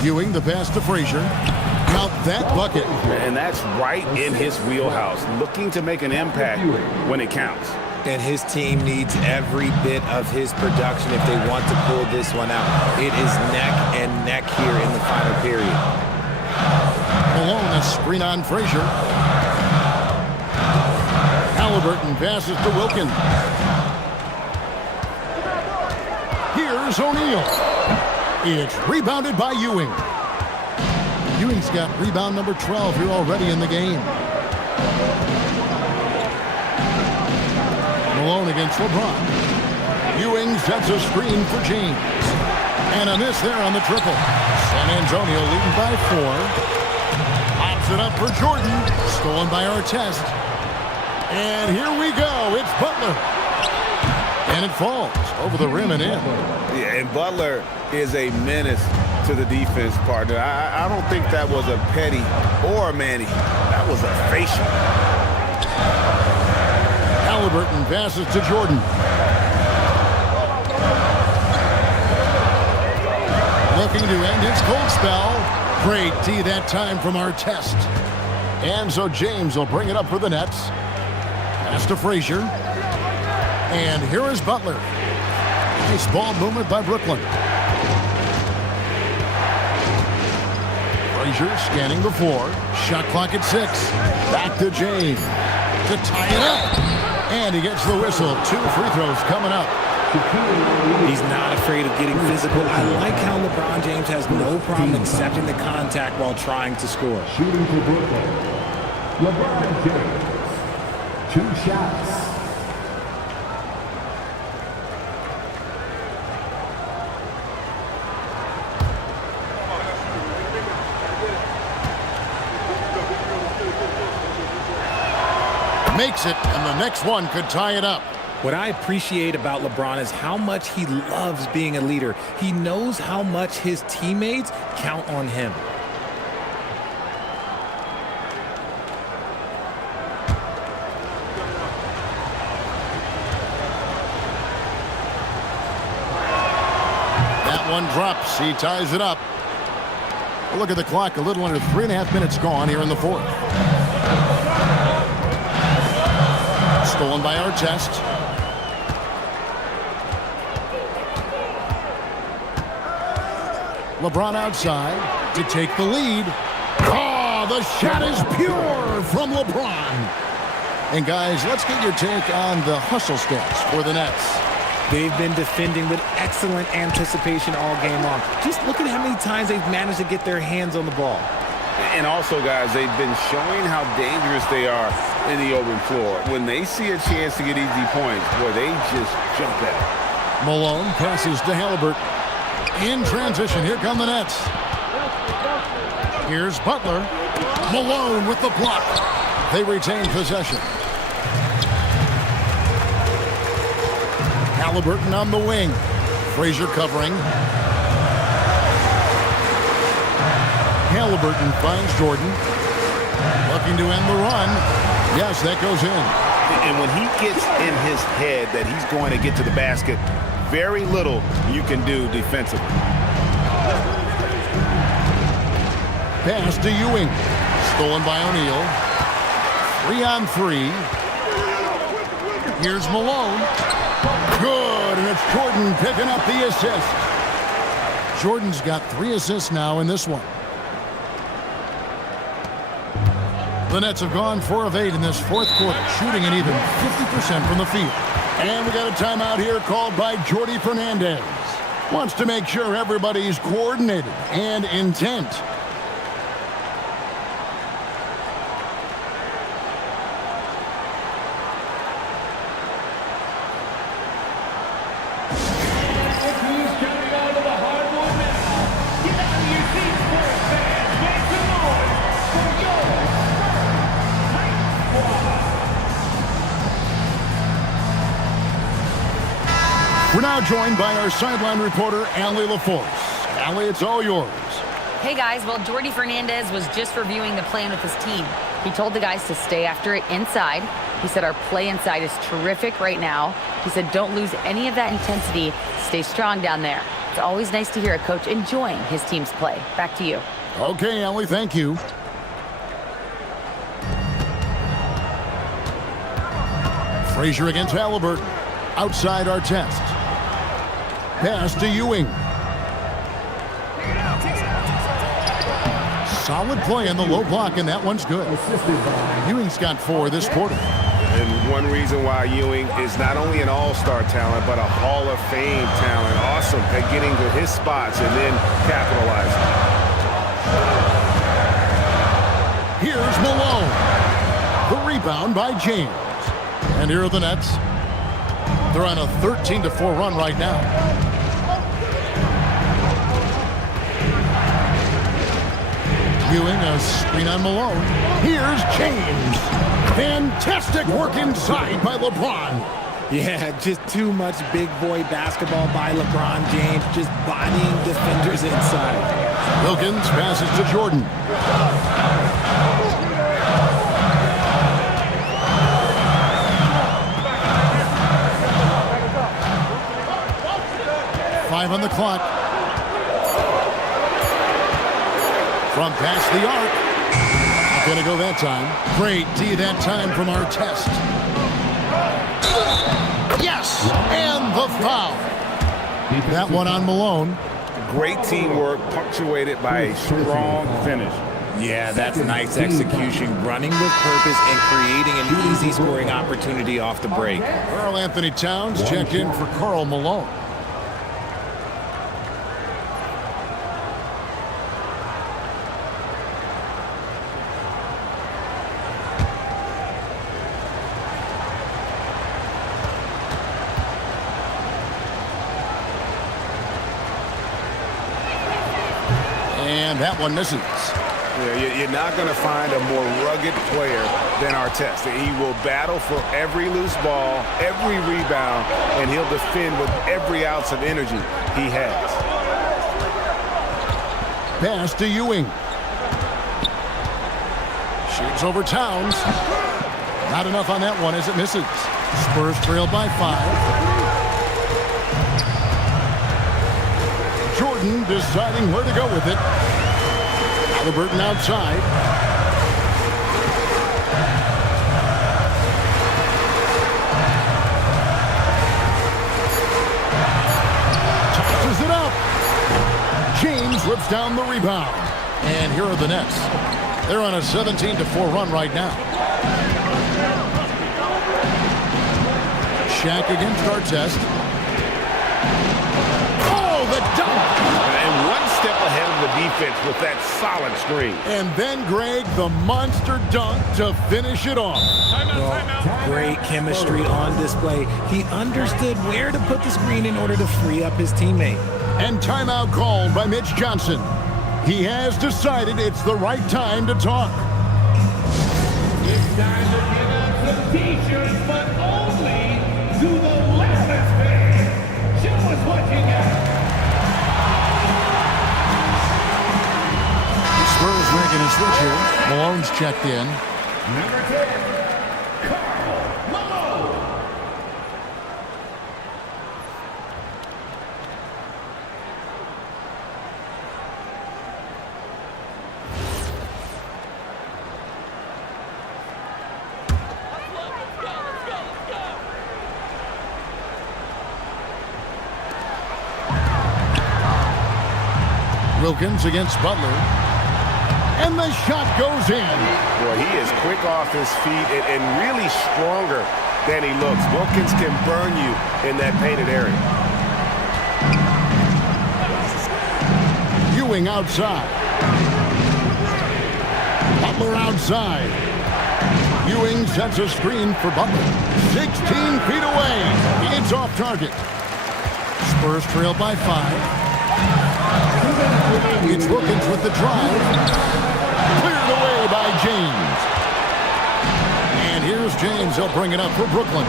Ewing, the pass to Frazier. Now that bucket. And that's right in his wheelhouse, looking to make an impact when it counts. And his team needs every bit of his production if they want to pull this one out. It is neck and neck here in the final period. Malone, a screen on Frazier. Halliburton passes to Wilkins. Here's O'Neal. It's rebounded by Ewing. Ewing's got rebound number 12 here already in the game. Malone against LeBron. Ewing sets a screen for James. And a miss there on the triple. San Antonio leading by 4. Pops it up for Jordan. Stolen by Artest. And here we go. It's Butler. And it falls over the rim and in. Yeah, and Butler is a menace to the defense partner. I don't think that was a Petty or a Manny. That was a facial. Halliburton passes to Jordan. Looking to end his cold spell. Great D that time from Artest. And so James will bring it up for the Nets. Pass to Frazier. And here is Butler. Nice ball movement by Brooklyn. Frazier scanning the floor. Shot clock at 6. Back to James to tie it up. And he gets the whistle. 2 free throws coming up. He's not afraid of getting physical. I like how LeBron James has no problem accepting the contact while trying to score. Shooting for Brooklyn, LeBron James. 2 shots. Makes it, and the next one could tie it up. What I appreciate about LeBron is how much he loves being a leader. He knows how much his teammates count on him. That one drops. He ties it up. Look at the clock. A little under 3.5 minutes gone here in the fourth. Stolen by Artest. LeBron outside to take the lead. Oh, the shot is pure from LeBron. And guys, let's get your take on the hustle stats for the Nets. They've been defending with excellent anticipation all game long. Just look at how many times they've managed to get their hands on the ball. And also, guys, they've been showing how dangerous they are in the open floor. When they see a chance to get easy points, boy, they just jump at it. Malone passes to Halliburton. In transition, here come the Nets. Here's Butler. Malone with the block. They retain possession. Halliburton on the wing. Frazier covering. Halliburton finds Jordan. Looking to end the run. Yes, that goes in. And when he gets in his head that he's going to get to the basket, very little you can do defensively. Pass to Ewing. Stolen by O'Neal. 3-on-3. Here's Malone. Good, and it's Jordan picking up the assist. Jordan's got 3 assists now in this one. The Nets have gone 4 of 8 in this fourth quarter, shooting an even 50% from the field. And we got a timeout here called by Jordi Fernandez. Wants to make sure everybody's coordinated and intent. We're now joined by our sideline reporter, Allie LaForce. Allie, it's all yours. Hey guys, well, Jordi Fernandez was just reviewing the plan with his team. He told the guys to stay after it inside. He said our play inside is terrific right now. He said don't lose any of that intensity. Stay strong down there. It's always nice to hear a coach enjoying his team's play. Back to you. Okay, Allie, thank you. Frazier against Halliburton. Outside our test. Pass to Ewing. Solid play in the low block, and that one's good. Ewing's got 4 this quarter. And one reason why Ewing is not only an all-star talent, but a Hall of Fame talent. Awesome at getting to his spots and then capitalizing. Here's Malone. The rebound by James. And here are the Nets. They're on a 13-4 run right now. Ewing, a screen on Malone. Here's James. Fantastic work inside by LeBron. Yeah, just too much big boy basketball by LeBron James, just bodying defenders inside. Wilkins passes to Jordan. 5 on the clock. From past the arc. Not gonna go that time. Great D that time from our test. Yes! And the foul. That one on Malone. Great teamwork punctuated by a strong finish. Yeah, that's nice execution, running with purpose and creating an easy scoring opportunity off the break. Karl Anthony Towns checked in for Karl Malone. And that one misses. Yeah, you're not going to find a more rugged player than Artest. He will battle for every loose ball, every rebound, and he'll defend with every ounce of energy he has. Pass to Ewing. Shoots over Towns. Not enough on that one as it misses. Spurs trailed by 5. Jordan deciding where to go with it. Halliburton outside. Tosses it up. James rips down the rebound. And here are the Nets. They're on a 17-4 run right now. Shaq against Artest. Oh, the dunk! And one step ahead of the defense with that solid screen. And then, Greg, the monster dunk to finish it off. Great chemistry on display. He understood where to put the screen in order to free up his teammate. And timeout called by Mitch Johnson. He has decided it's the right time to talk. It's time to give out some t-shirts, but only to the loudest fan. Show us what you got. The Spurs making a switch here. Malone's checked in. Number 10, Karl Malone. Wilkins against Butler. And the shot goes in. Boy, he is quick off his feet and really stronger than he looks. Wilkins can burn you in that painted area. Ewing outside. Butler outside. Ewing sets a screen for Butler. 16 feet away. It's off target. Spurs trail by 5. It's Wilkins with the drive. Cleared away by James. And here's James. He'll bring it up for Brooklyn.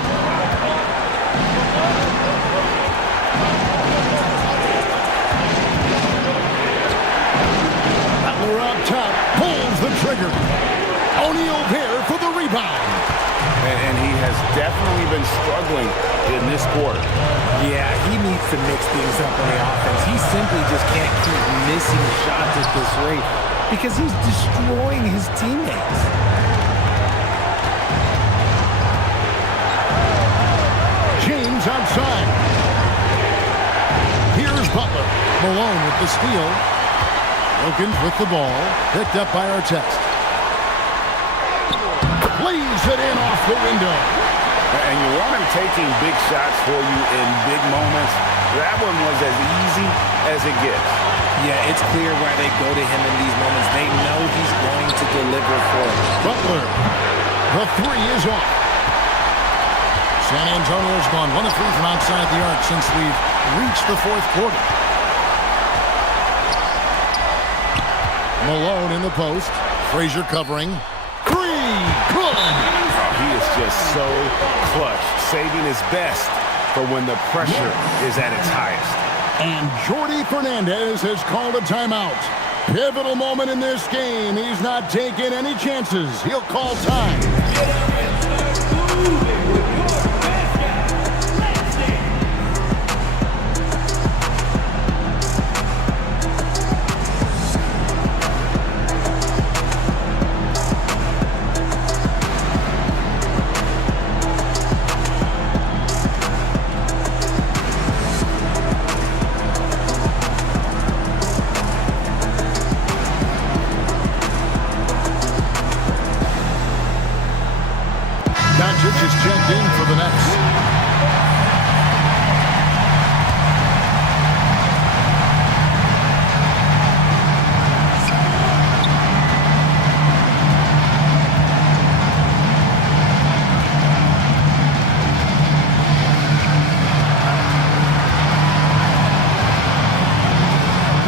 Butler up top. Pulls the trigger. O'Neal there for the rebound. And he has definitely been struggling in this quarter. Yeah, he needs to mix things up on the offense. He simply just can't keep missing shots at this rate because he's destroying his teammates. James outside. Here's Butler. Malone with the steal. Wilkins with the ball. Picked up by Artest. Lays it in off the window. And you want him taking big shots for you in big moments. That one was as easy as it gets. Yeah, it's clear why they go to him in these moments. They know he's going to deliver for them. Butler. The three is off. San Antonio's gone 1 of 3 from outside the arc since we've reached the fourth quarter. Malone in the post. Frazier covering. Good. He is just so clutch, saving his best for when the pressure is at its highest. And Jordi Fernandez has called a timeout. Pivotal moment in this game. He's not taking any chances. He'll call time. Get up and start moving with your best guy. Let's dance. Doncic is checked in for the Nets.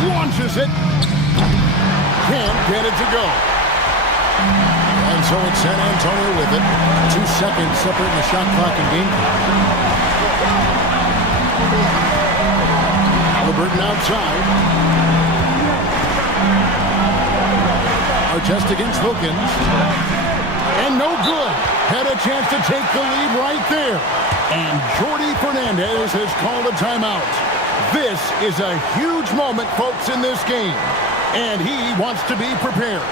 Launches it. Can't get it to go. And so it's San Antonio with it. 2 seconds separating the shot clock and game clock. Halliburton outside. Artest against Wilkins. And no good. Had a chance to take the lead right there. And Jordi Fernandez has called a timeout. This is a huge moment, folks, in this game. And he wants to be prepared.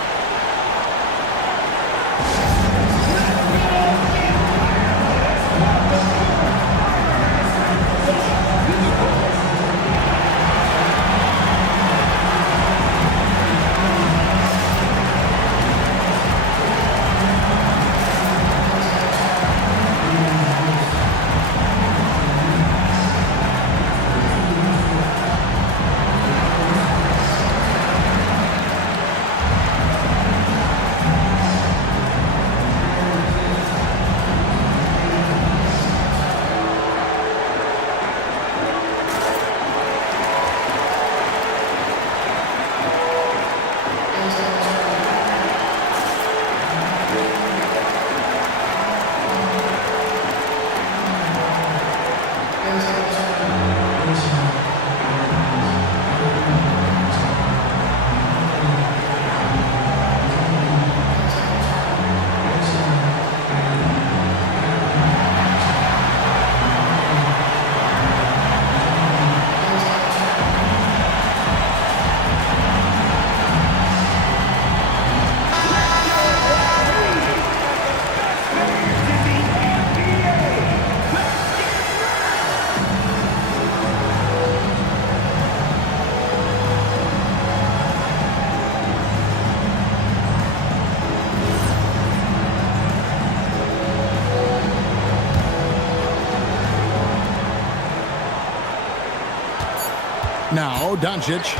Now, Doncic.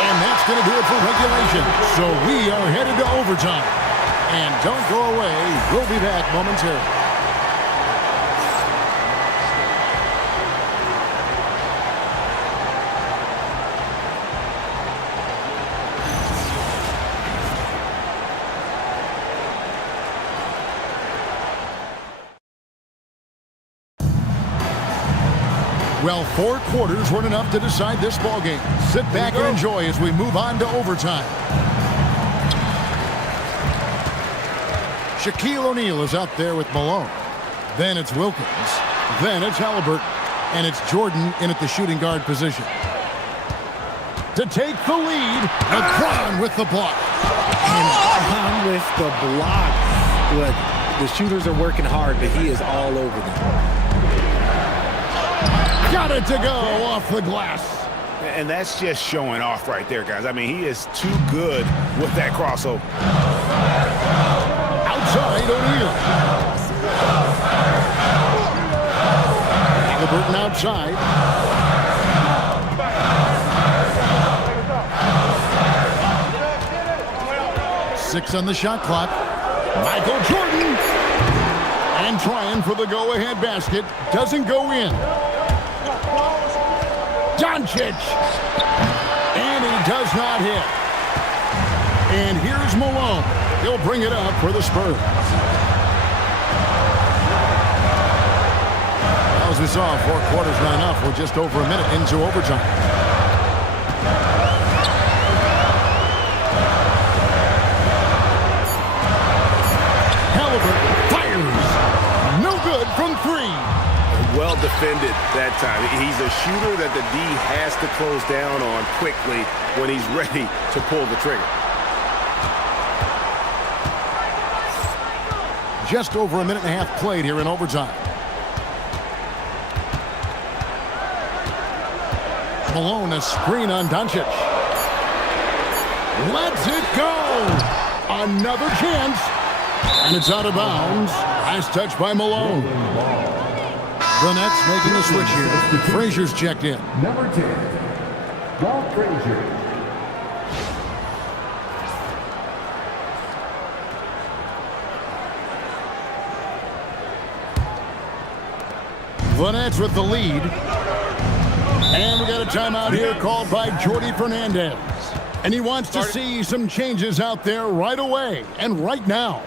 And that's going to do it for regulation. So we are headed to overtime. And don't go away. We'll be back momentarily. Well, 4 quarters weren't enough to decide this ballgame. Sit back and enjoy as we move on to overtime. Shaquille O'Neal is out there with Malone. Then it's Wilkins. Then it's Haliburton. And it's Jordan in at the shooting guard position. To take the lead, LeBron with the block. And on with the block. Look, the shooters are working hard, but he is all over them. Got it to go off the glass. And that's just showing off right there, guys. I mean, he is too good with that crossover. Outside, O'Neal. Haliburton outside. Six on the shot clock. Michael Jordan. And trying for the go-ahead basket. Doesn't go in. Doncic. And he does not hit. And here's Malone. He'll bring it up for the Spurs. As we saw, 4 quarters not enough. We're just over a minute into overtime. Haliburton fires. No good from 3. Well defended that time. He's a shooter that the D has to close down on quickly when he's ready to pull the trigger. Just over a minute and a half played here in overtime. Malone, a screen on Doncic. Lets it go. Another chance. And it's out of bounds. Nice touch by Malone. The Nets making a switch here. Frazier's checked in. Number 10, Walt Frazier. The Nets with the lead. And we got a timeout here called by Jordi Fernandez. And he wants to see some changes out there right away and right now.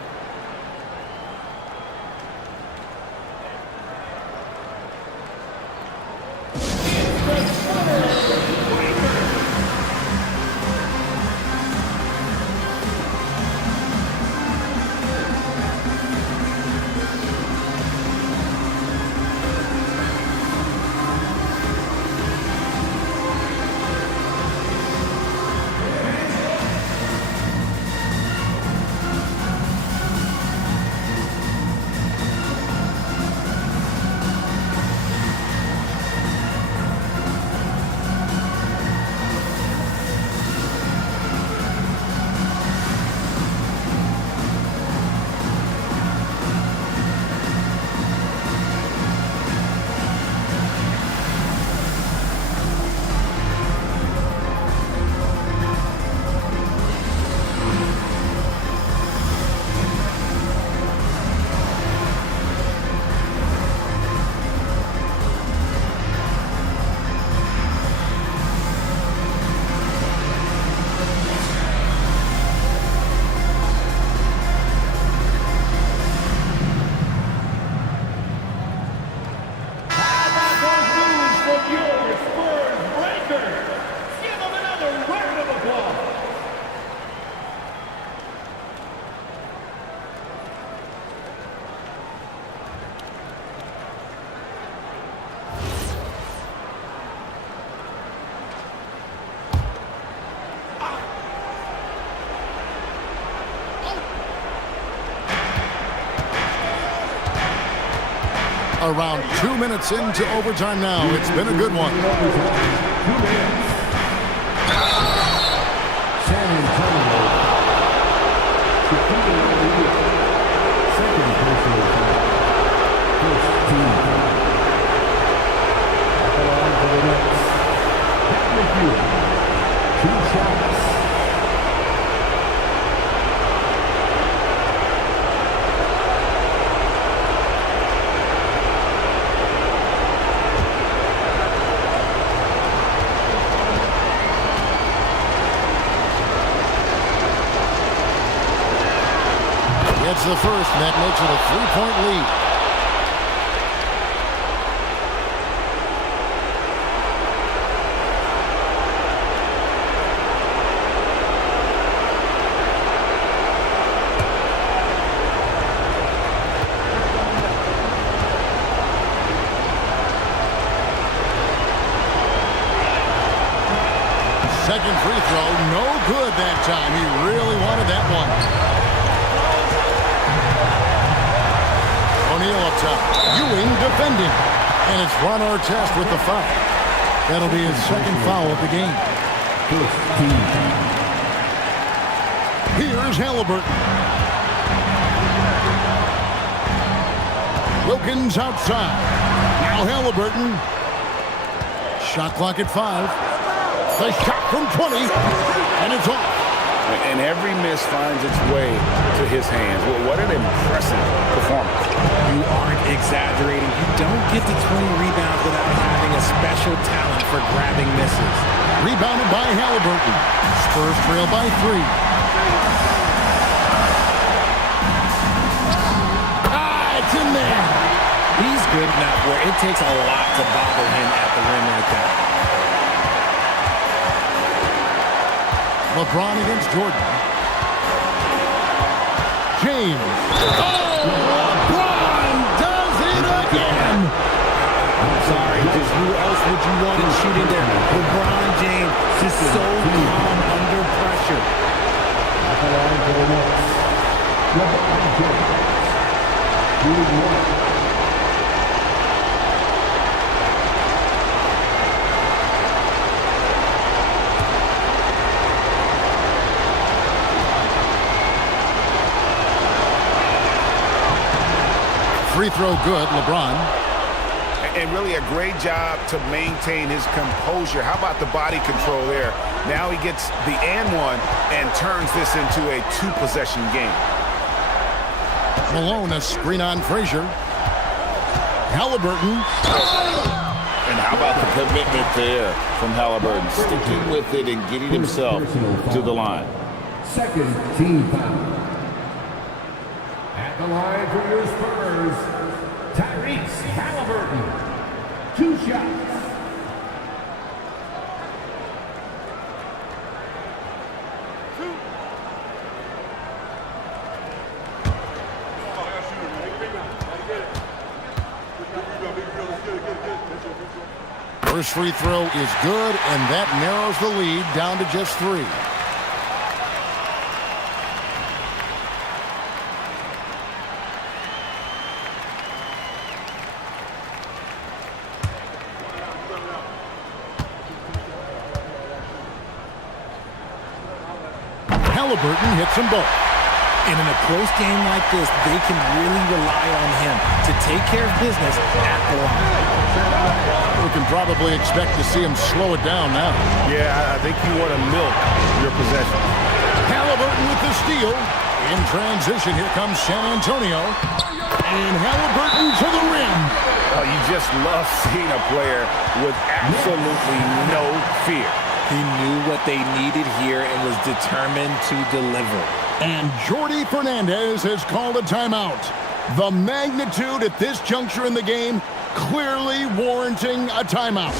Around 2 minutes into overtime now. It's been a good one. San Antonio. Second personal foul. First team foul. Gets the first, and that makes it a 3-point lead. Second free throw, no good that time. He really wanted that one. O'Neal up top. Ewing defending. And it's Ron Artest with the foul. That'll be his second foul of the game. Here's Halliburton. Wilkins outside. Now Halliburton. Shot clock at 5. The shot from 20. And it's off. And every miss finds its way to his hands. Well, what an impressive performance. You aren't exaggerating. You don't get to 20 rebounds without having a special talent for grabbing misses. Rebounded by Halliburton. Spurs trail by 3. It's in there. He's good enough where it takes a lot to bother him at the rim like that. LeBron against Jordan. James. Oh, LeBron does it again. I'm sorry, just who else would you want to shoot in there? LeBron James, just so calm under pressure. Free throw good, LeBron. And really a great job to maintain his composure. How about the body control there? Now he gets the and one and turns this into a 2-possession game. Malone, a screen on Frazier. Halliburton. And how about the commitment there from Halliburton? Sticking with it and getting himself to the line. Second team foul. At the line for your Spurs, Tyrese Halliburton. 2 shots. First free throw is good, and that narrows the lead down to just 3. Halliburton hits them both. And in a close game like this, they can really rely on him to take care of business at the line. We can probably expect to see him slow it down now. Yeah, I think you want to milk your possession. Halliburton with the steal. In transition, here comes San Antonio. And Halliburton to the rim. Oh, you just love seeing a player with absolutely no fear. He knew what they needed here and was determined to deliver. And Jordi Fernandez has called a timeout. The magnitude at this juncture in the game clearly warranting a timeout.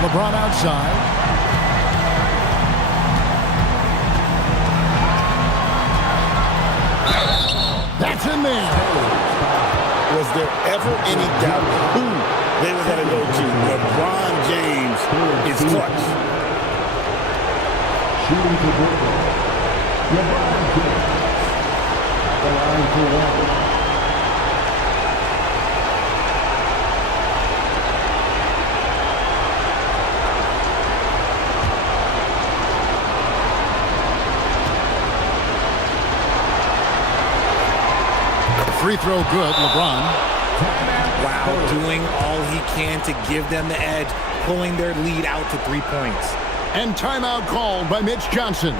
LeBron outside. That's in there. Was there ever any doubt who they were going to go to? LeBron James is clutch. Shooting for Brooklyn, LeBron James. Free throw good, LeBron. Wow, doing all he can to give them the edge, pulling their lead out to 3 points. And timeout called by Mitch Johnson.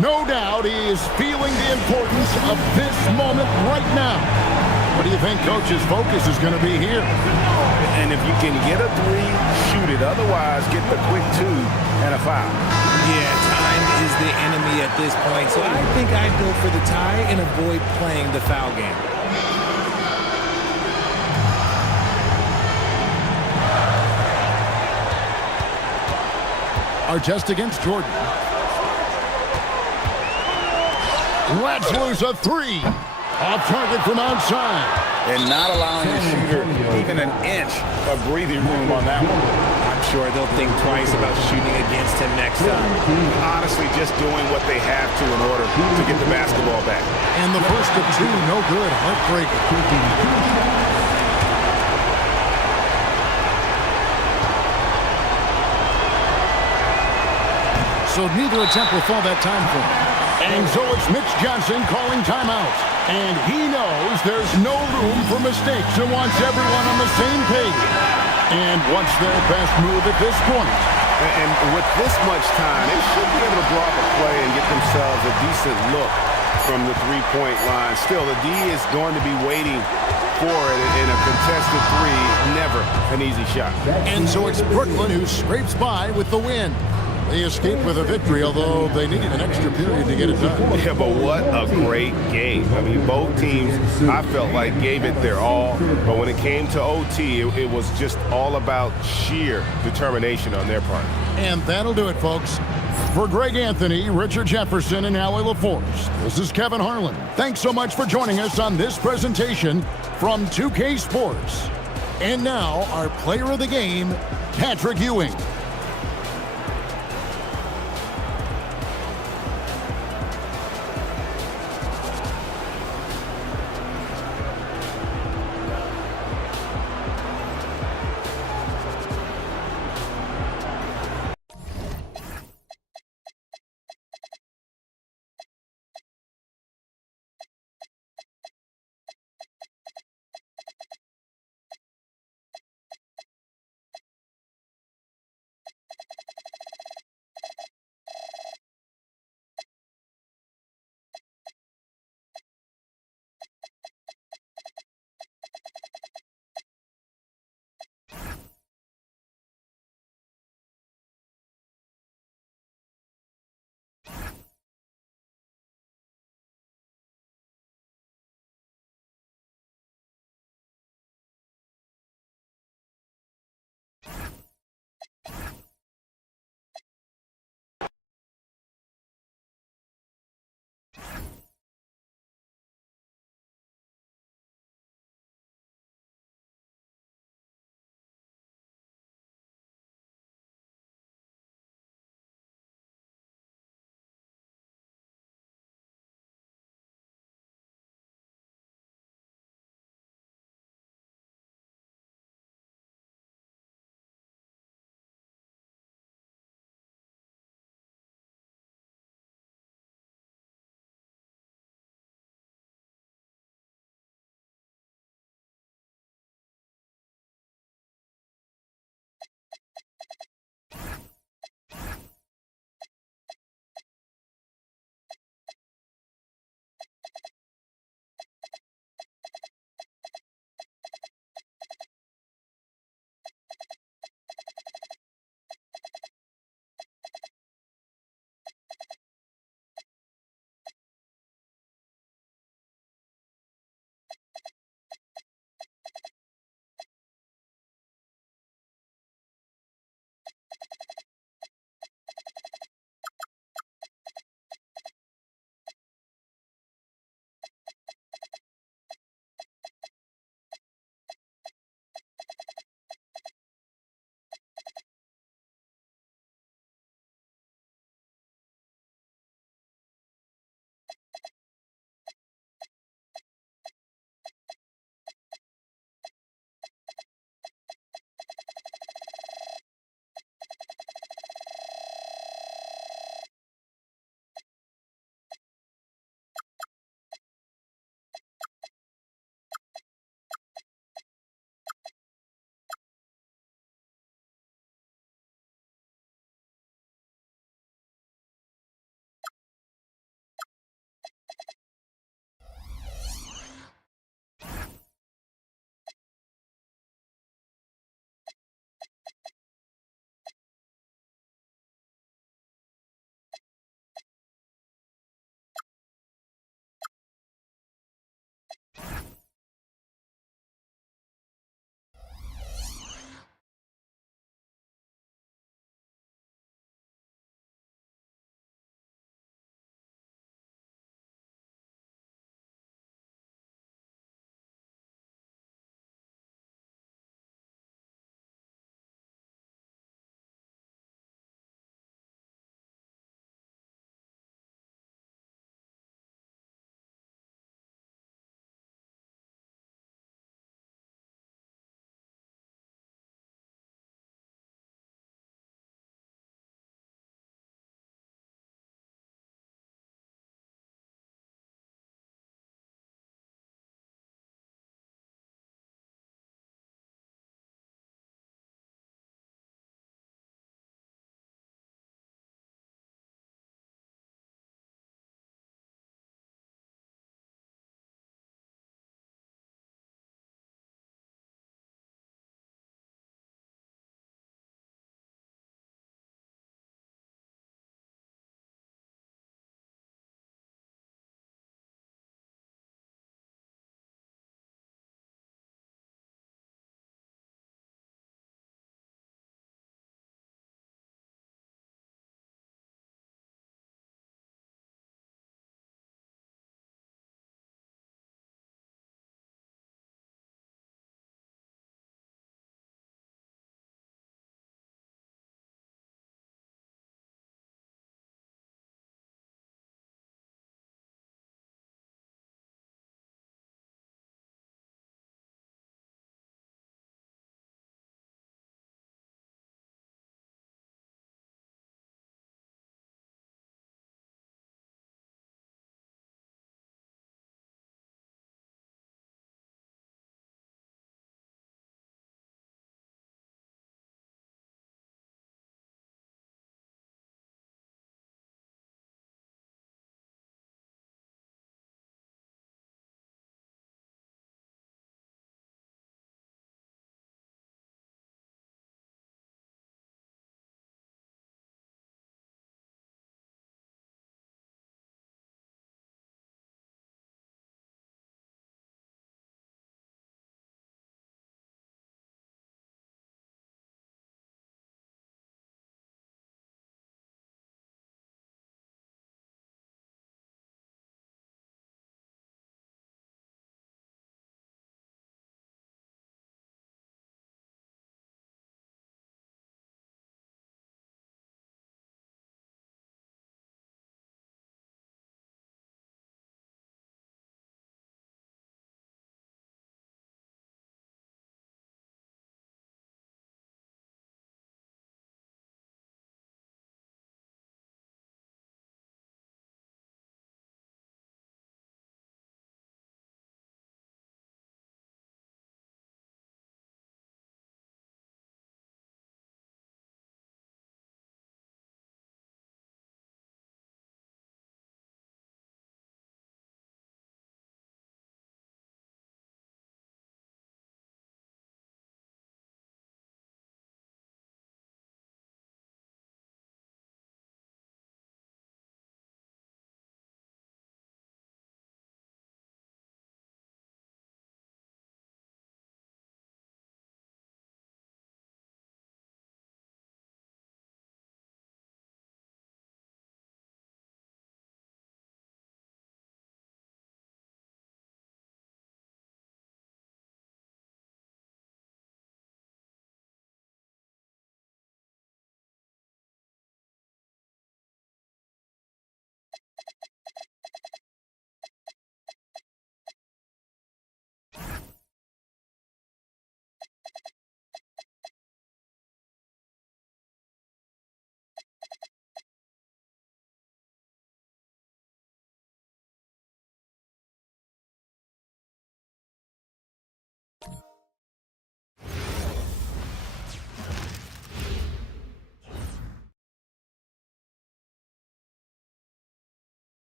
No doubt he is feeling the importance of this moment right now. What do you think Coach's focus is going to be here? And if you can get a three, shoot it. Otherwise, get the quick two and a foul. Yeah, time is the enemy at this point, so I think I'd go for the tie and avoid playing the foul game. Artest against Jordan. Lets loose a three. Off target from outside. And not allowing the shooter even an inch of breathing room on that one. I'm sure they'll think twice about shooting against him next time. Honestly, just doing what they have to in order to get the basketball back. And the first of two, no good. Heartbreaker. So neither attempt will fall that time for him. And so it's Mitch Johnson calling timeout. And he knows there's no room for mistakes and wants everyone on the same page. And what's their best move at this point? And with this much time, they should be able to draw up a play and get themselves a decent look from the three-point line. Still, the D is going to be waiting for it in a contested three. Never an easy shot. And so it's Brooklyn who scrapes by with the win. They escaped with a victory, although they needed an extra period to get it done. Yeah, but what a great game. I mean, both teams, I felt like, gave it their all. But when it came to OT, it was just all about sheer determination on their part. And that'll do it, folks. For Greg Anthony, Richard Jefferson, and Howie LaForce, this is Kevin Harlan. Thanks so much for joining us on this presentation from 2K Sports. And now, our player of the game, Patrick Ewing.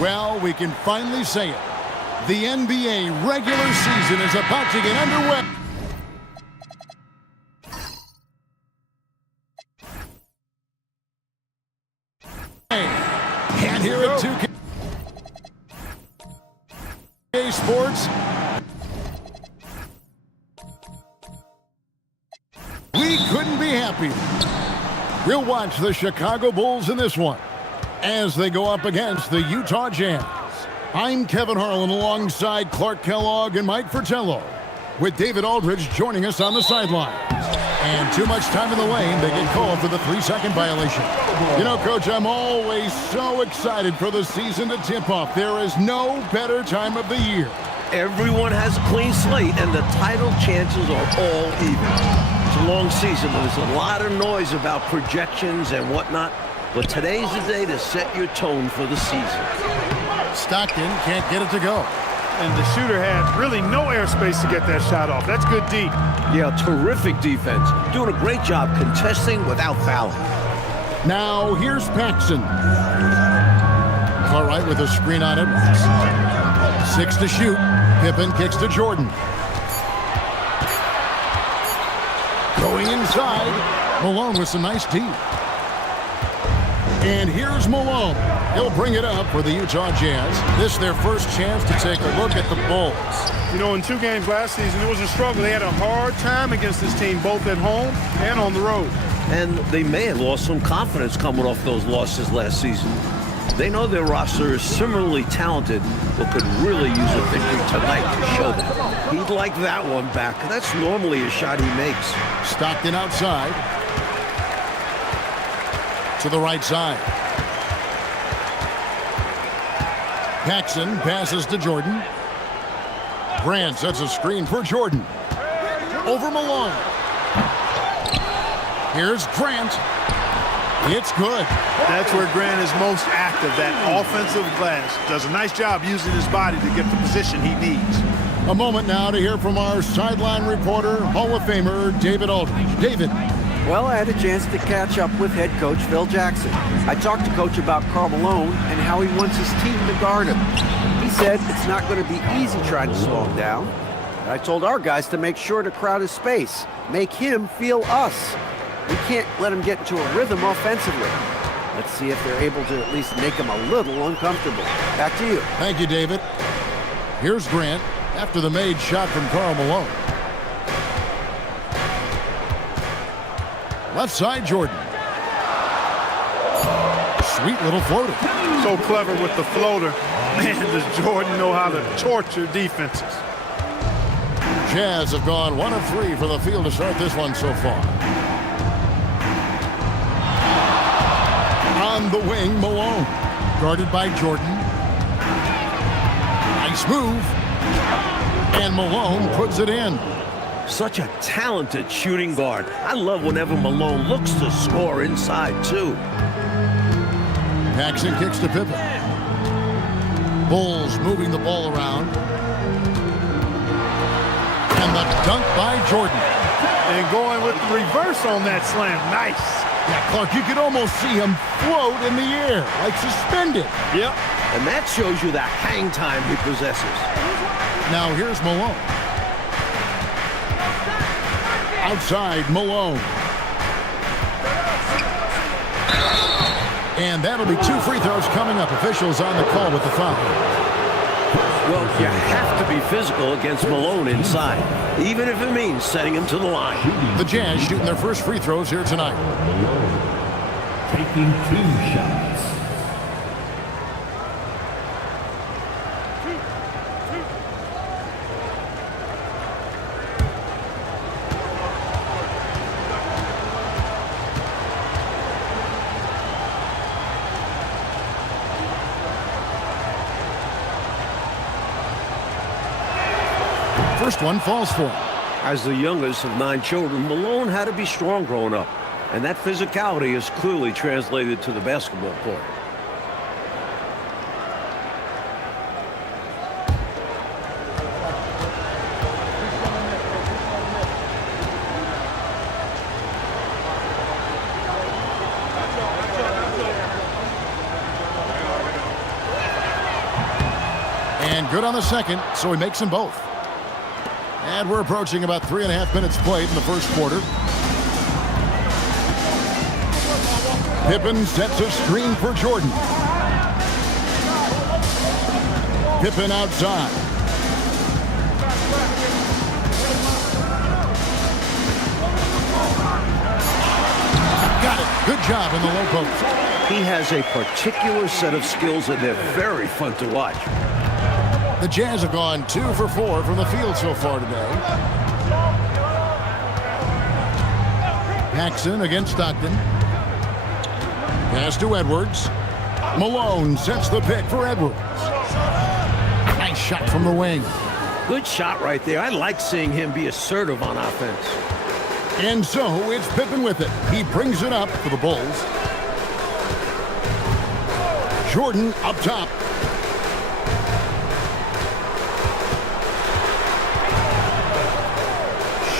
Well, we can finally say it. The NBA regular season is about to get underway. And here at 2K Sports, we couldn't be happier. We'll watch the Chicago Bulls in this one as they go up against the Utah Jazz. I'm Kevin Harlan alongside Clark Kellogg and Mike Fratello, with David Aldridge joining us on the sidelines. And too much time in the lane, they get called for the 3-second violation. You know, Coach, I'm always so excited for the season to tip off. There is no better time of the year. Everyone has a clean slate, and the title chances are all even. It's a long season. There's a lot of noise about projections and whatnot, but today's the day to set your tone for the season. Stockton can't get it to go. And the shooter had really no airspace to get that shot off. That's good D. Yeah, terrific defense. Doing a great job contesting without fouling. Now, here's Paxson. All right, with a screen on Edwards. 6 to shoot. Pippen kicks to Jordan. Going inside. Malone with some nice D. And here's Malone. He'll bring it up for the Utah Jazz. This is their first chance to take a look at the Bulls. You know, in 2 games last season, it was a struggle. They had a hard time against this team, both at home and on the road. And they may have lost some confidence coming off those losses last season. They know their roster is similarly talented, but could really use a victory tonight to show them. He'd like that one back. That's normally a shot he makes. Stockton outside. To the right side. Paxson passes to Jordan. Grant sets a screen for Jordan. Over Malone. Here's Grant. It's good. That's where Grant is most active, that offensive glass. Does a nice job using his body to get the position he needs. A moment now to hear from our sideline reporter, Hall of Famer David Aldridge. David. Well, I had a chance to catch up with head coach Phil Jackson. I talked to Coach about Karl Malone and how he wants his team to guard him. He said it's not going to be easy trying to slow him down. I told our guys to make sure to crowd his space, make him feel us. We can't let him get into a rhythm offensively. Let's see if they're able to at least make him a little uncomfortable. Back to you. Thank you, David. Here's Grant after the made shot from Karl Malone. Left side, Jordan. Sweet little floater. So clever with the floater. Man, does Jordan know how to torture defenses. Jazz have gone 1 of 3 for the field to start this one so far. On the wing, Malone. Guarded by Jordan. Nice move. And Malone puts it in. Such a talented shooting guard. I love whenever Malone looks to score inside, too. Paxson kicks to Pippen. Bulls moving the ball around. And the dunk by Jordan. And going with the reverse on that slam. Nice. Yeah, Clark, you could almost see him float in the air, like suspended. Yep. And that shows you the hang time he possesses. Now here's Malone. Outside, Malone. And that'll be 2 free throws coming up. Officials on the call with the foul. Well, you have to be physical against Malone inside, even if it means setting him to the line. The Jazz shooting their first free throws here tonight. Taking 2 shots. First one falls for him. As the youngest of 9 children, Malone had to be strong growing up, and that physicality is clearly translated to the basketball court. good on the second, so he makes them both. And we're approaching about 3.5 minutes played in the first quarter. Pippen sets a screen for Jordan. Pippen outside. Got it. Good job in the low post. He has a particular set of skills, and they're very fun to watch. The Jazz have gone 2 for 4 from the field so far today. Paxson against Stockton. Pass to Edwards. Malone sets the pick for Edwards. Nice shot from the wing. Good shot right there. I like seeing him be assertive on offense. And so it's Pippen with it. He brings it up for the Bulls. Jordan up top.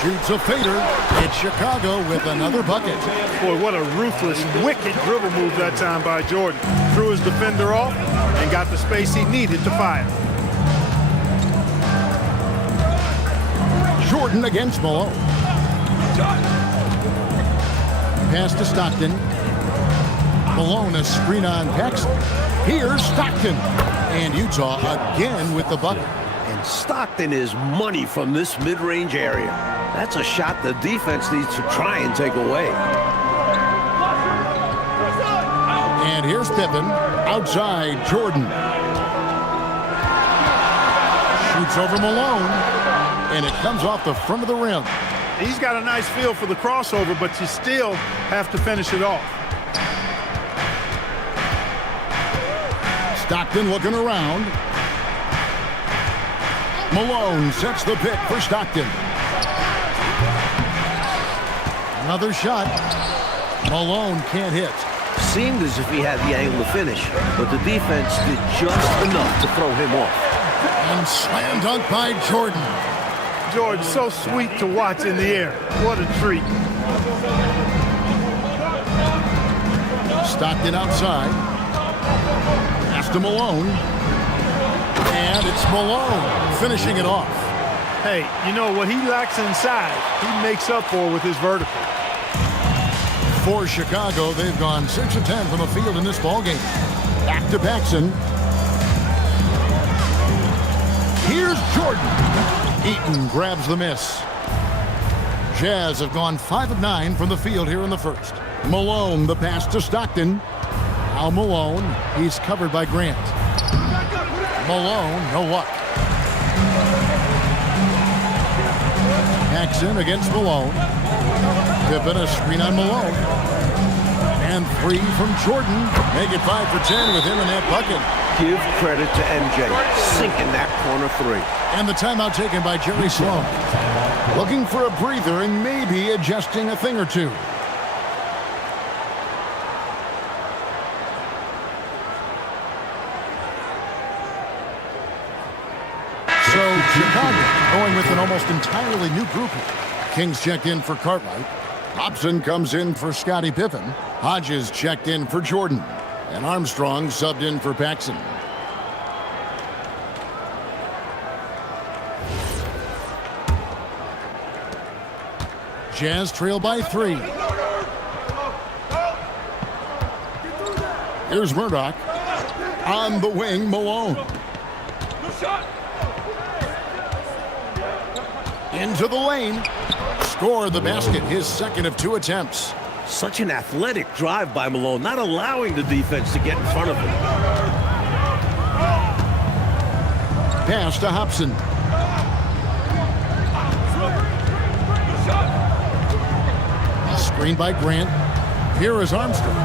Shoots a fader. It's Chicago with another bucket. Boy, what a ruthless, wicked dribble move that time by Jordan. Threw his defender off and got the space he needed to fire. Jordan against Malone. Pass to Stockton. Malone, a screen on Paxson. Here's Stockton. And Utah again with the bucket. And Stockton is money from this mid-range area. That's a shot the defense needs to try and take away. And here's Pippen. Outside, Jordan. Shoots over Malone. And it comes off the front of the rim. He's got a nice feel for the crossover, but you still have to finish it off. Stockton looking around. Malone sets the pick for Stockton. Another shot. Malone can't hit. Seemed as if he had the angle to finish, but the defense did just enough to throw him off. And slam dunk by Jordan. Jordan, so sweet to watch in the air. What a treat. Stockton outside. Pass to Malone. And it's Malone finishing it off. Hey, you know what he lacks inside, he makes up for with his vertical. For Chicago, they've gone 6 of 10 from the field in this ballgame. Back to Paxson. Here's Jordan. Eaton grabs the miss. Jazz have gone 5 of 9 from the field here in the first. Malone, the pass to Stockton. Now Malone, he's covered by Grant. Malone, no luck. Paxson against Malone. Pippen a screen on Malone. And 3 from Jordan. Make it 5 for 10 with him in that bucket. Give credit to MJ, sinking that corner 3. And the timeout taken by Jerry Sloan. Looking for a breather and maybe adjusting a thing or two. So Chicago going with an almost entirely new group here. Kings checked in for Cartwright. Hobson comes in for Scottie Pippen. Hodges checked in for Jordan. And Armstrong subbed in for Paxson. Jazz trail by 3. Here's Murdoch. On the wing, Malone. Into the lane. Scored the basket, his second of 2 attempts. Such an athletic drive by Malone, not allowing the defense to get in front of him. Pass to Hobson. Screen by Grant. Here is Armstrong.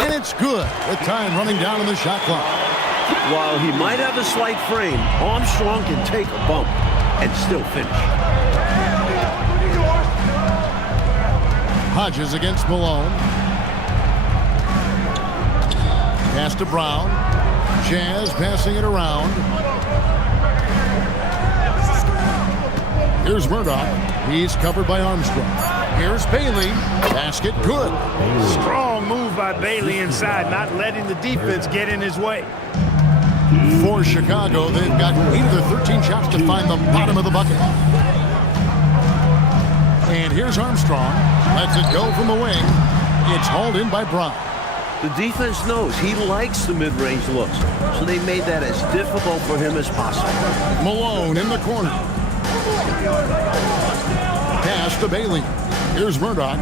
And it's good. With time running down on the shot clock. While he might have a slight frame, Armstrong can take a bump and still finish. Hodges against Malone. Pass to Brown. Jazz passing it around. Here's Murdoch. He's covered by Armstrong. Here's Bailey. Basket good. Strong move by Bailey inside, not letting the defense get in his way. For Chicago, they've got 8 of their 13 shots to find the bottom of the bucket. And here's Armstrong. Lets it go from the wing. It's hauled in by Brown. The defense knows he likes the mid-range looks, so they made that as difficult for him as possible. Malone in the corner. Pass to Bailey. Here's Murdoch.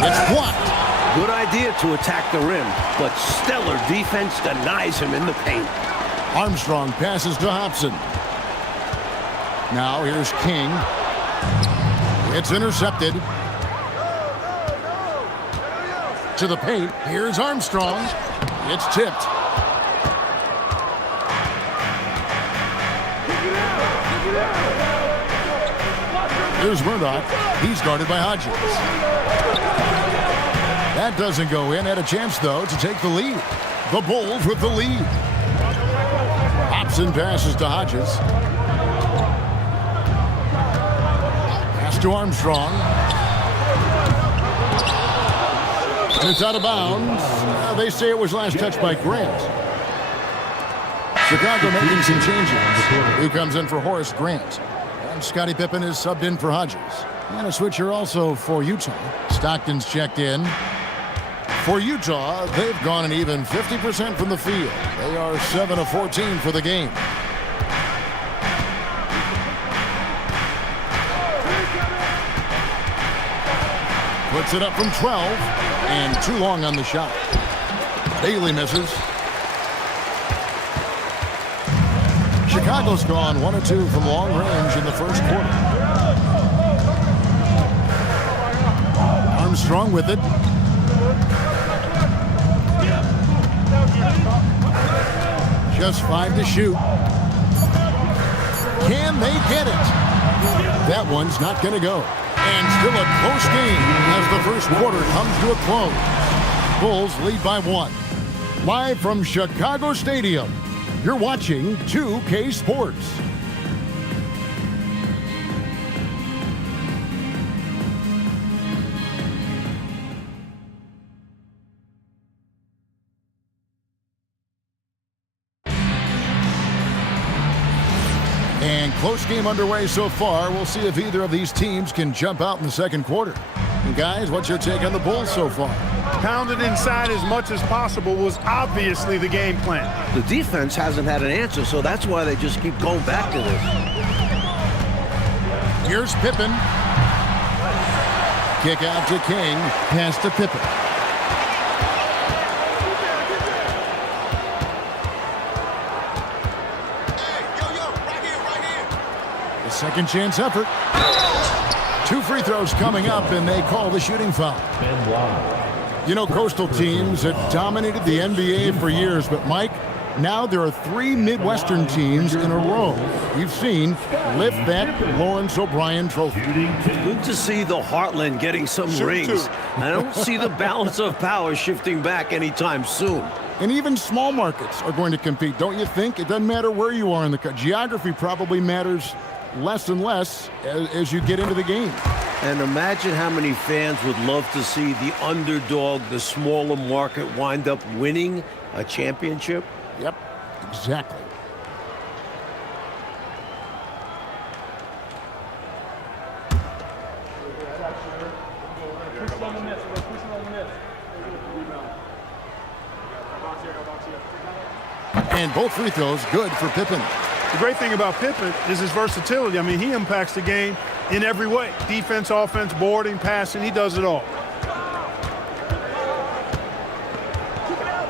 It's blocked. Good idea to attack the rim, but stellar defense denies him in the paint. Armstrong passes to Hobson. Now here's King. It's intercepted. To the paint. Here's Armstrong. It's tipped. Here's Murdoch. He's guarded by Hodges. That doesn't go in. Had a chance, though, to take the lead. The Bulls with the lead. Hobson passes to Hodges. Pass to Armstrong. And it's out of bounds. They say it was last touched by Grant. Chicago making some changes. Who comes in for Horace Grant? And Scottie Pippen is subbed in for Hodges. And a switcher also for Utah. Stockton's checked in. For Utah, they've gone an even 50% from the field. They are 7 of 14 for the game. Puts it up from 12, and too long on the shot. Bailey misses. Chicago's gone 1 of 2 from long range in the first quarter. Armstrong with it. Just 5 to shoot. Can they get it? That one's not going to go. And still a close game as the first quarter comes to a close. Bulls lead by 1. Live from Chicago Stadium, you're watching 2K Sports. And close game underway so far. We'll see if either of these teams can jump out in the second quarter. And guys, what's your take on the Bulls so far? Pounded inside as much as possible was obviously the game plan. The defense hasn't had an answer, so that's why they just keep going back to this. Here's Pippen. Kick out to King. Pass to Pippen. Second chance effort. 2 free throws coming up, and they call the shooting foul. You know, coastal teams have dominated the NBA for years, but Mike, now there are 3 Midwestern teams in a row we've seen lift that Lawrence O'Brien trophy. Good to see the Heartland getting some rings. I don't see the balance of power shifting back anytime soon. And even small markets are going to compete, don't you think? It doesn't matter where you are in the country. Geography probably matters less and less as you get into the game. And imagine how many fans would love to see the underdog, the smaller market, wind up winning a championship. Yep, exactly. And both free throws good for Pippen. The great thing about Pippen is his versatility. I mean, he impacts the game in every way. Defense, offense, boarding, passing, he does it all.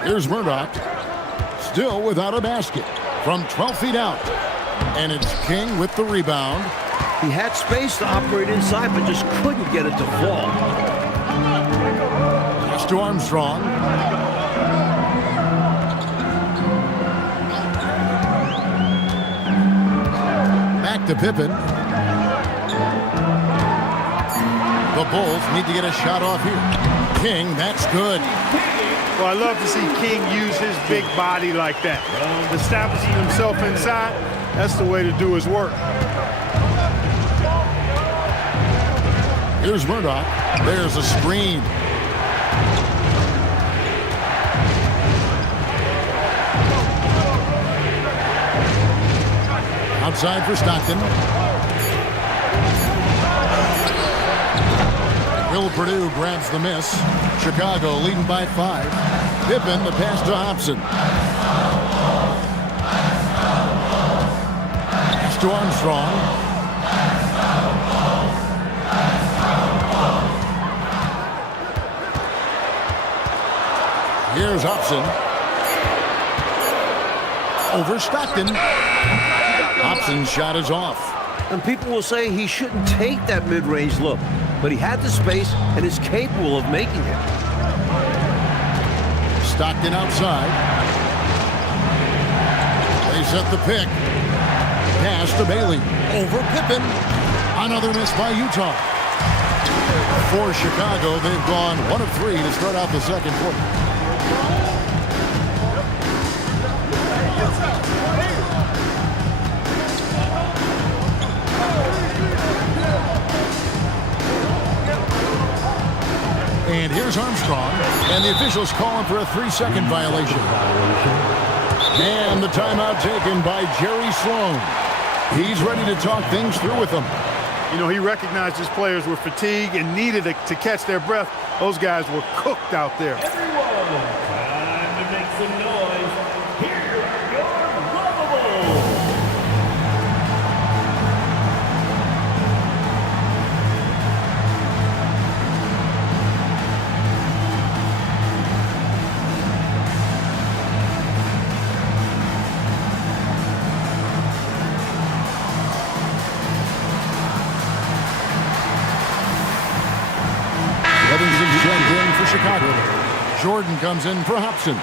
Here's Murdoch, still without a basket, from 12 feet out. And it's King with the rebound. He had space to operate inside, but just couldn't get it to fall. Pass to Armstrong. Back to Pippen. The Bulls need to get a shot off here. King, that's good. Well, I love to see King use his big body like that. Establishing himself inside, That's the way to do his work. Here's Murdoch. There's a screen. Outside for Stockton. Will Purdue grabs the miss. Chicago leading by 5. Pippen the pass to Hobson. Pass to Armstrong. Here's Hobson. Over Stockton. Hobson's shot is off. And people will say he shouldn't take that mid-range look, but he had the space and is capable of making it. Stockton outside. They set the pick. Pass to Bailey. Over Pippen. Another miss by Utah. For Chicago, they've gone 1 of 3 to start out the second quarter. And here's Armstrong, and the officials calling for a 3-second violation. And the timeout taken by Jerry Sloan. He's ready to talk things through with them. You know, he recognized his players were fatigued and needed to catch their breath. Those guys were cooked out there. Everyone, time to make some noise. Here are your Lavables. Livingston's checked in for Chicago. Jordan comes in for Hobson.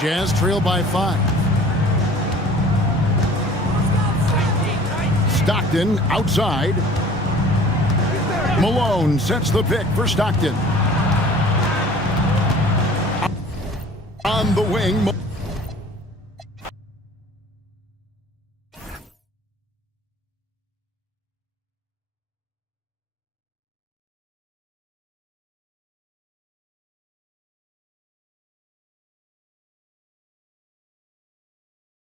Jazz trail by 5. Stockton outside. Malone sets the pick for Stockton. On the wing.